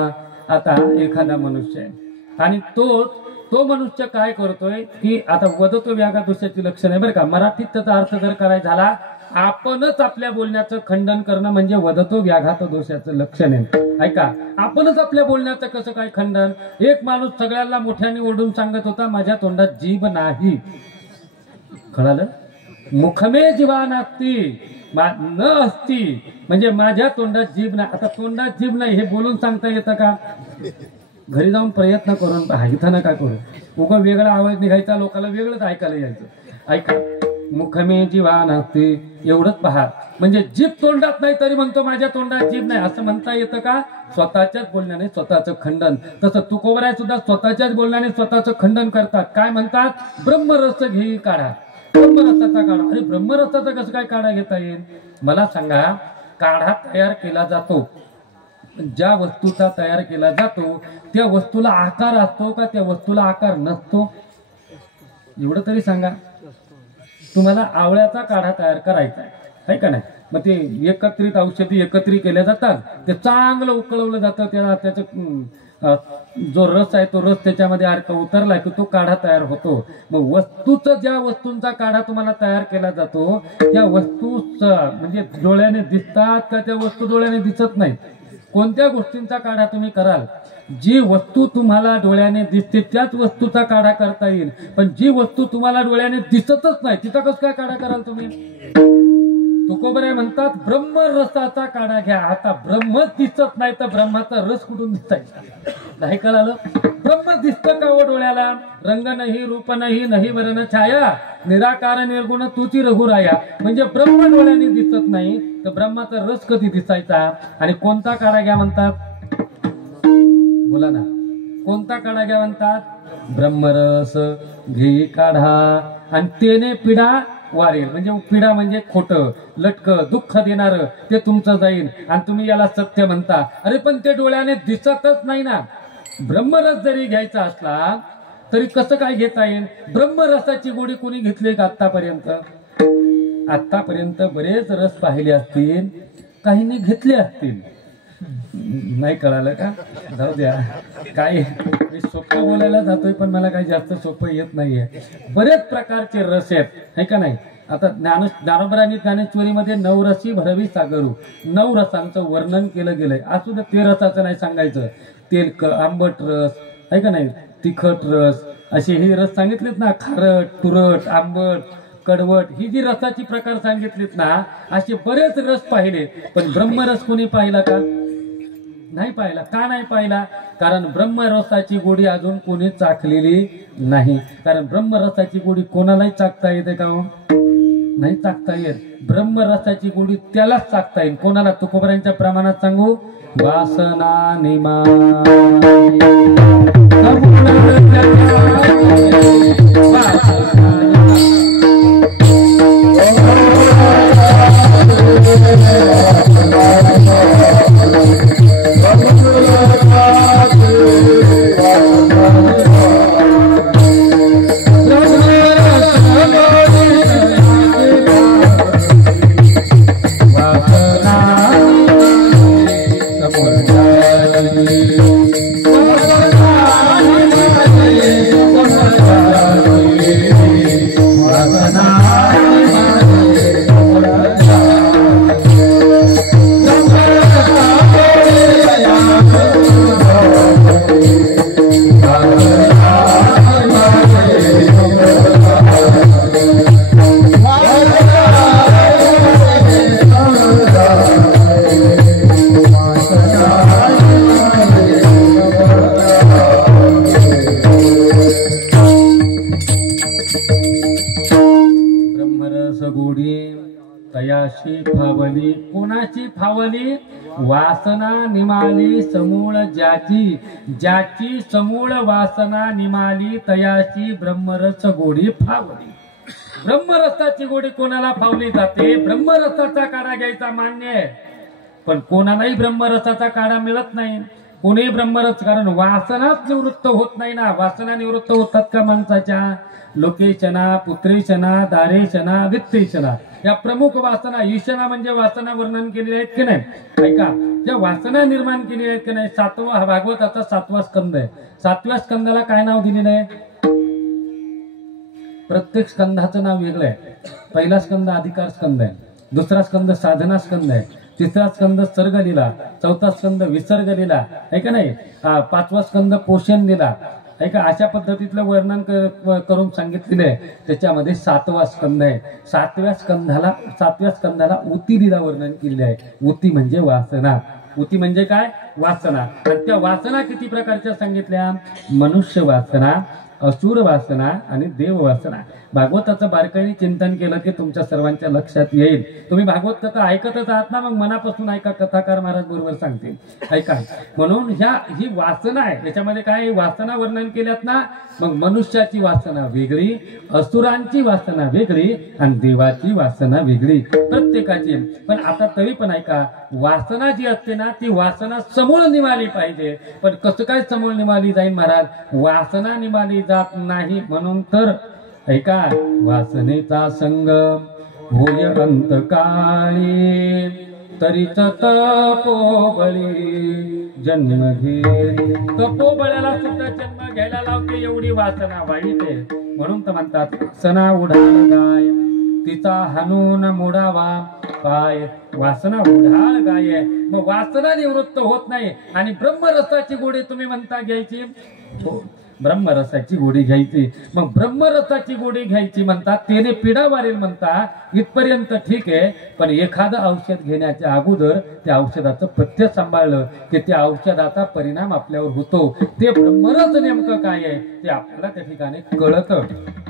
आता एखादा मनुष्य आहे आणि तो मनुष्य काय करतोय की, आता वदतो व्याघात दोषाची लक्षण आहे बरं का. मराठीत त्याचा अर्थ जर करायचा झाला, आपणच आपल्या बोलण्याचं खंडन करणं म्हणजे वदतो व्याघात दोषाचं लक्षण आहे. ऐका, आपणच आपल्या बोलण्याचं कसं काय खंडन. एक माणूस सगळ्यांना मोठ्याने ओढून सांगत होता, माझ्या तोंडात जीभ नाही. कळालं, मुखमे जीवा नास्ती न असती म्हणजे माझ्या तोंडात जीभ नाही. आता तोंडात जीभ नाही हे बोलून सांगता येतं का, घरी जाऊन प्रयत्न करून पहा. इथं नका करू, उगा वेगळा आवाज निघायचा, लोकांना वेगळंच ऐकायला यायचं. ऐका, मुखमे जीवा नास्ती एवढंच पहा. म्हणजे जीभ तोंडात नाही तरी म्हणतो माझ्या तोंडात जीभ नाही, असं म्हणता येतं का. स्वतःच्याच बोलण्याने स्वतःचं खंडन. तसं तुकोबराय सुद्धा स्वतःच्याच बोलण्याने स्वतःचं खंडन करतात. काय म्हणतात, ब्रह्मरस घे काढा, ब्रह्मरसाचा काढा. अरे ब्रह्मरसाचा कसं काय काढा घेता येईल, मला सांगा. काढा तयार केला जातो, ज्या वस्तूचा तयार केला जातो त्या वस्तूला आकार असतो का, त्या वस्तूला आकार नसतो, एवढं तरी सांगा. तुम्हाला आवळ्याचा काढा तयार करायचा आहे का नाही, मग ते एकत्रित औषधी एकत्रित केल्या जातात, ते चांगलं उकळवलं जातं, त्याचं जो रस आहे तो रस त्याच्यामध्ये अर्क उतरला की तो काढा तयार होतो. मग वस्तूचं, ज्या वस्तूंचा काढा तुम्हाला तयार केला जातो त्या वस्तू म्हणजे डोळ्याने दिसतात का, त्या वस्तू डोळ्याने दिसत नाहीत. कोणत्या गोष्टींचा काढा तुम्ही कराल, जी वस्तू तुम्हाला डोळ्याने दिसते त्याच वस्तूचा काढा करता येईल, पण जी वस्तू तुम्हाला डोळ्याने दिसतच नाही तिचा कसं काय काढा कराल तुम्ही? तुकोबरे म्हणतात ब्रह्मरसाचा काढा घ्या. आता ब्रह्मच दिसत नाही तर ब्रह्माचा रस कुठून दिसायचा? नाही कळालं? ब्रह्म दिसतं का हो डोळ्याला? रंग नाही, रूप नाही, नाही वर्ण छाया, निराकार निर्गुण तुची रघुराया. म्हणजे ब्रह्म डोळ्याने दिसत नाही तर ब्रह्माचा रस कधी दिसायचा? आणि कोणता काढा घ्या म्हणतात? बोला ना, कोणता काढा घ्या म्हणतात? ब्रह्मरस घे काढा आणि तेने पिढा वारेल. म्हणजे पिढा म्हणजे खोटं, लटक, दुःख देणार ते तुमचं जाईल आणि तुम्ही याला सत्य म्हणता. अरे पण ते डोळ्याने दिसतच नाही ना. ब्रह्मरस जरी घ्यायचा असला तरी कसं काय घेता येईल? ब्रह्मरसाची गोडी कोणी घेतली का आतापर्यंत? आतापर्यंत बरेच रस पाहिले असतील, काहींनी घेतले असतील. नाही कळालं का? जाऊ द्या. काय मी सोपं बोलायला जातोय पण मला काही जास्त सोपं येत नाहीये. बरेच प्रकारचे रस आहेत, है का नाही? आता ज्ञानोबरांनी ज्ञानेश्वरीमध्ये नवरसी भरवी सागरू, 9 रसांचं वर्णन केलं गेलंय. असू दे, ते रसाचं नाही सांगायचं. आंबट रस, है का नाही, तिखट रस, असे हे रस सांगितलेत ना. खारट, तुरट, आंबट, कडवट, ही जी रसाची प्रकार सांगितलीत ना, असे बरेच रस पाहिले. पण ब्रह्मरस कोणी पाहिला का? नाही पाहिला. का नाही पाहिला? कारण ब्रह्मरसाची गोडी अजून कोणी चाखलेली नाही. कारण ब्रह्मरसाची गोडी कोणालाही चाखता येते का हो? नाही चाखता येत. ब्रह्मरसाची गोडी त्यालाच चाखता येईल. कोणाला? तुकोबरांच्या प्रमाणात सांगू, वासना निमा तयाशी फावली. कोणाची फावली? वासना निमाली समूळ ज्याची, ज्याची समूळ वासना निमाली तयाशी ब्रह्मरस गोडी फावली. ब्रह्मरसाची गोडी कोणाला फावली जाते? ब्रह्मरसाचा काढा घ्यायचा मान्य आहे, पण कोणालाही ब्रह्मरसाचा काढा मिळत नाही. कोणी ब्रह्मरस, कारण वासनाच निवृत्त होत नाही ना. वासना निवृत्त होतात का माणसाच्या? लोकेशना, पुत्रेशना, दारेशना, वित्तेशना, या प्रमुख वासना. ईशना म्हणजे वासना वर्णन केलेले आहेत की नाही? ऐका, ज्या वासना निर्माण केली आहेत की नाही. 7वा भागवताचा 7वा स्कंद आहे. 7व्या स्कंदाला काय नाव दिलेलं आहे? प्रत्येक स्कंदाचं नाव वेगळं आहे. पहिला स्कंद अधिकार स्कंद आहे, दुसरा स्कंद साधना स्कंद आहे, तिसरा स्कंद सर्ग लिला, चौथा स्कंद विसर्ग लिला, आहे का नाही, 5वा स्कंद पोषण लिला. ऐका, अशा पद्धतीतलं वर्णन करून सांगितलेलं आहे. त्याच्यामध्ये 7वा स्कंद आहे. 7व्या स्कंदाला उती लिला वर्णन केलेलं आहे. उती म्हणजे वासना. उती म्हणजे काय? वासना. आणि त्या वासना किती प्रकारच्या सांगितल्या? मनुष्य वासना, असुर वासना आणि देव वासना. भागवताचं बारकाईने चिंतन केलं की तुमच्या सर्वांच्या लक्षात येईल. तुम्ही भागवत कथा ऐकतच आहात ना, मग मनापासून ऐका. कथाकार महाराज बरोबर सांगतील, ऐका. म्हणून ही वासना आहे. याच्यामध्ये काय वासना वर्णन केल्यात ना. मग मनुष्याची वासना वेगळी, असुरांची वासना वेगळी आणि देवाची वासना वेगळी प्रत्येकाची. पण आता तरी पण ऐका, वासना जी असते ना, ती वासना समूळ निमाली पाहिजे. पण कसं काय समूळ निमाली जाईल महाराज? वासना निमाली जात नाही. म्हणून तर ऐका, वासनेचा संग होय अंतकाळी, तरीच तपोबळी जन्म घे. तपोबळाला सुद्धा जन्म घ्यायला लावते एवढी वासना वाईट आहे. म्हणून तर म्हणतात वासना उडाल गाय, तिचा हाणून मोडावा पाय वासना उढाळ गाय. मग वासना निवृत्त होत नाही आणि ब्रह्मरसाची गोडी तुम्ही म्हणता घ्यायची. ब्रह्मरसाची गोडी घ्यायची. मग ब्रह्मरसाची गोडी घ्यायची म्हणतात, त्याने पिढा वारेल म्हणता, इथपर्यंत ठीक आहे. पण एखादं औषध घेण्याच्या अगोदर त्या औषधाचं पथ्य सांभाळलं की त्या औषधाचा परिणाम आपल्यावर होतो. ते ब्रह्मरस नेमकं काय आहे ते आपल्याला त्या ठिकाणी कळतं.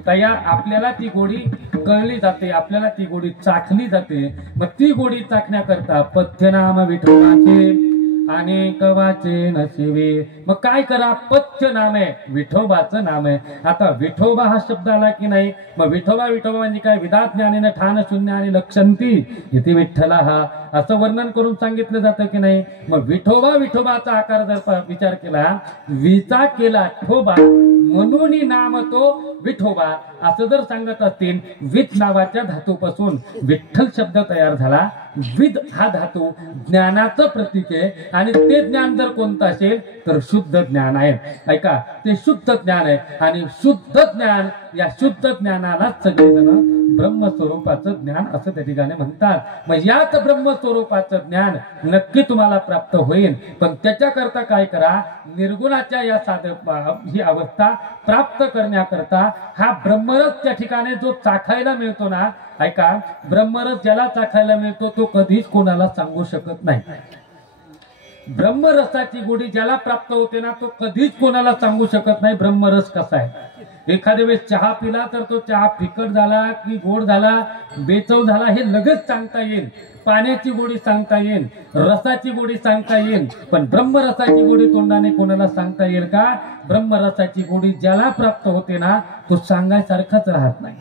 तया आपल्याला ती गोडी कळली जाते, आपल्याला ती गोडी चाखली जाते. मग ती गोडी चाखण्याकरता पथ्यनाम विठोबाचे अनेक वाचे नशिवे. मग काय करा, पथ्य नाम आहे, विठोबाचं नाम आहे. आता विठोबा हा शब्द आला की नाही, मग विठोबा विठोबा म्हणजे काय, विदात ज्ञानेन ठाण शून्य आणि लक्षंती इथे विठ्ठला हा असं वर्णन करून सांगितलं जातं की नाही. मग विठोबा विठोबाचा आकार जर विचार केला, विचा केला ठोबा म्हणून नाम तो विठोबा असं जर सांगत असतील, विद नावाच्या धातूपासून विठ्ठल शब्द तयार झाला. विद हा धातू ज्ञानाचं प्रतीक आहे आणि ते ज्ञान जर कोणतं असेल तर शुद्ध ज्ञान आहे. ऐका, ते शुद्ध ज्ञान आहे आणि शुद्ध ज्ञान, या शुद्ध ज्ञानालाच सगळेजण ब्रह्मस्वरूपाचं ज्ञान असं त्या ठिकाणी म्हणतात. मग याच ब्रह्मस्वरूपाचं ज्ञान नक्की तुम्हाला प्राप्त होईल. पण त्याच्याकरता काय करा, निर्गुणाच्या या ही अवस्था प्राप्त करण्याकरता हा ब्रह्मरस त्या ठिकाणी जो चाखायला मिळतो ना, ऐका, ब्रह्मरस ज्याला चाखायला मिळतो तो कधीच कोणाला सांगू शकत नाही. ब्रह्मरसाची गोडी ज्याला प्राप्त होते ना, तो कधीच कोणाला सांगू शकत नाही ब्रह्मरस कसा आहे. एखाद्या वेळेस चहा पिला तर तो चहा फिकट झाला की गोड झाला, बेचव झाला हे लगेच सांगता येईल. पाण्याची गोडी सांगता येईल, रसाची गोडी सांगता येईल, पण ब्रह्मरसाची गोडी तोंडाने कोणाला सांगता येईल का? ब्रह्मरसाची गोडी ज्याला प्राप्त होते ना, तो सांगायसारखाच राहत नाही,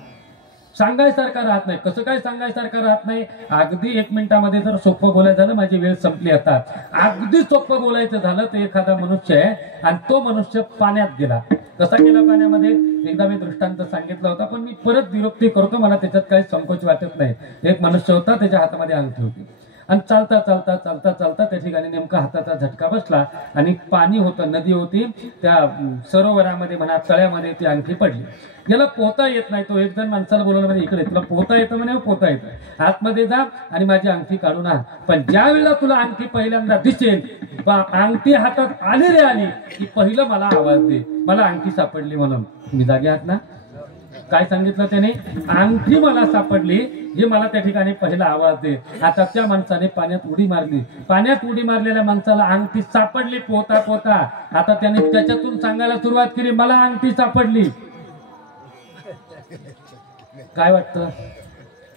सांगायसारखा राहत नाही. कसं काय सांगायसारखं राहत नाही? अगदी 1 मिनिटामध्ये जर सोपं बोलायचं झालं, माझी वेळ संपली आता, अगदी सोपं बोलायचं झालं तर एखादा मनुष्य आहे आणि तो मनुष्य पाण्यात गेला. कसा गेला पाण्यामध्ये? एकदा मी दृष्टांत सांगितला होता, पण मी परत विरोक्ती करतो, मला त्याच्यात काही संकोच वाटत नाही. एक मनुष्य होता, त्याच्या हातामध्ये अंगठी होती आणि चालता चालता चालता चालता त्या ठिकाणी नेमका हाताचा झटका बसला आणि पाणी होतं, नदी होती, त्या सरोवरामध्ये म्हणा तळ्यामध्ये ती अंगठी पडली. याला पोहता येत नाही. तो एक जण माणसाला बोलवलं, म्हणजे इकडे तुला पोहता येतं म्हणे. पोहता येतं, आतमध्ये जा आणि माझी अंगठी काढून आण. पण ज्या वेळेला तुला अंगठी पहिल्यांदा दिसेल, अंगठी हातात आली रे आली की पहिलं मला आवाज दे, मला अंगठी सापडली म्हणून. मी जागे आहात ना? काय सांगितलं त्याने? अंगठी मला सापडली हे मला त्या ठिकाणी पहिला आवाज दे. आता त्या माणसाने पाण्यात उडी मारली. पाण्यात उडी मारलेल्या माणसाला अंगठी सापडली पोहता पोहता. आता त्याने त्याच्यातून सांगायला सुरुवात केली, मला अंगठी सापडली. काय वाटतं?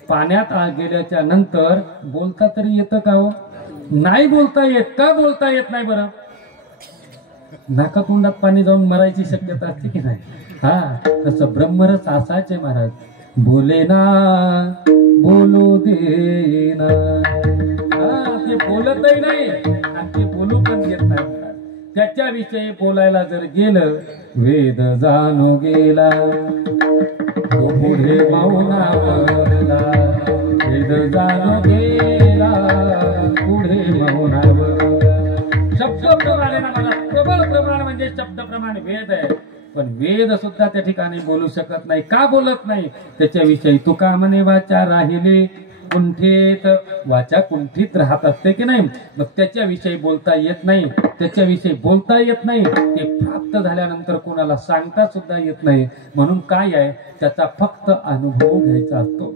पाण्यात गेल्याच्या नंतर बोलता तरी येतं का हो? नाही बोलता येत. का बोलता येत नाही बरं? नाका तोंडात पाणी जाऊन मरायची शक्यता असते की नाही? हा, तसं ब्रह्मरस असायचे महाराज. बोले ना बोलू दे ना, ते बोलतही नाही आणि ते बोलू पण येत नाही. त्याच्याविषयी बोलायला जर गेलं, वेद जाणू गेला तो पुढे मौनावरला. वेद जाणू गेला पुढे मौनावर. शब्द प्रमाणे ना, मला प्रबळ प्रमाण म्हणजे शब्द प्रमाण वेद आहे. पण वेद सुद्धा त्या ठिकाणी बोलू शकत नाही. का बोलत नाही? त्याच्याविषयी तुका म्हणे वाचा राहिले कुंठित. वाचा कुंठित राहत असते की नाही, मग त्याच्याविषयी बोलता येत नाही. त्याच्याविषयी बोलता येत नाही, ते प्राप्त झाल्यानंतर कोणाला सांगता सुद्धा येत नाही. म्हणून काय आहे, त्याचा फक्त अनुभव घ्यायचा असतो.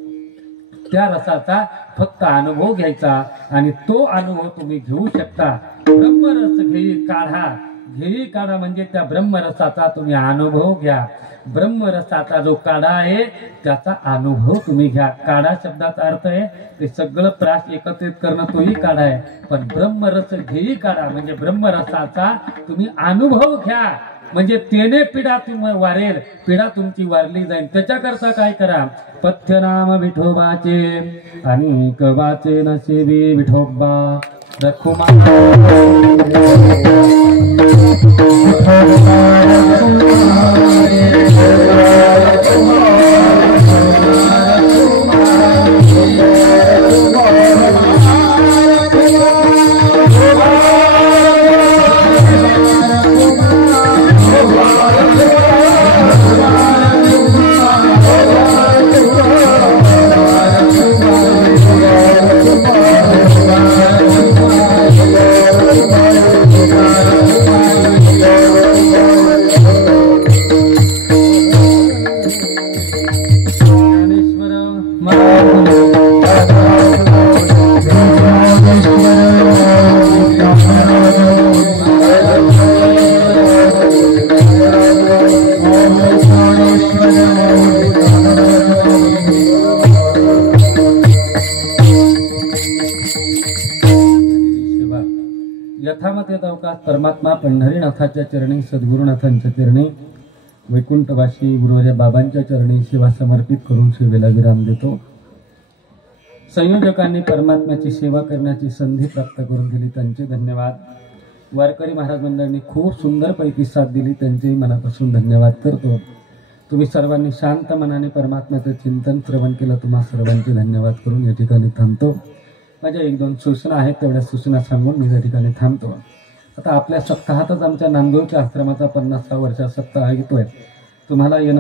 त्या रसाचा फक्त अनुभव घ्यायचा आणि तो अनुभव तुम्ही घेऊ शकता. ब्रह्मरस घेई काढा म्हणजे त्या ब्रह्मरसाचा तुम्ही अनुभव घ्या. ब्रह्मरसाचा जो काढा आहे त्याचा अनुभव तुम्ही घ्या. काढा शब्दाचा अर्थ आहे ते सगळं प्राश एकत्रित करणं, तोही काढा आहे. पण ब्रह्मरस घेई काढा म्हणजे ब्रह्मरसाचा तुम्ही अनुभव घ्या. म्हणजे तेने पिढा तुम्ही वारेल, पिढा तुमची वारली जाईल. त्याच्याकरता काय करा, पथ्यनाम विठोबाचे आणि कवाचे नसेबी विठोबा रखुमा. यथामत अवकाश परमात्मा पंढरीनाथाच्या चरणी, सद्गुरुनाथांच्या चरणी, वैकुंठवासी गुरुवर्य बाबांच्या चरणी सेवा समर्पित करून सेवेला विराम देतो. संयोजकांनी परमात्म्याची सेवा करण्याची संधी प्राप्त करून दिली, त्यांचे धन्यवाद. वारकरी महाराज मंडळांनी खूप सुंदरपैकी साथ दिली, त्यांचेही मनापासून धन्यवाद करतो. तुम्ही सर्वांनी शांत मनाने परमात्म्याचं चिंतन श्रवण केलं, तुम्हा सर्वांचे धन्यवाद करून या ठिकाणी थांबतो. माझ्या 1-2 सूचना आहेत, तेवढ्या सूचना सांगून मी या ठिकाणी थांबतो. आता आपल्या सप्ताहातच आमच्या नामदेवच्या आश्रमाचा 50वा वर्षा सप्ताह येतोय. तुम्हाला येणं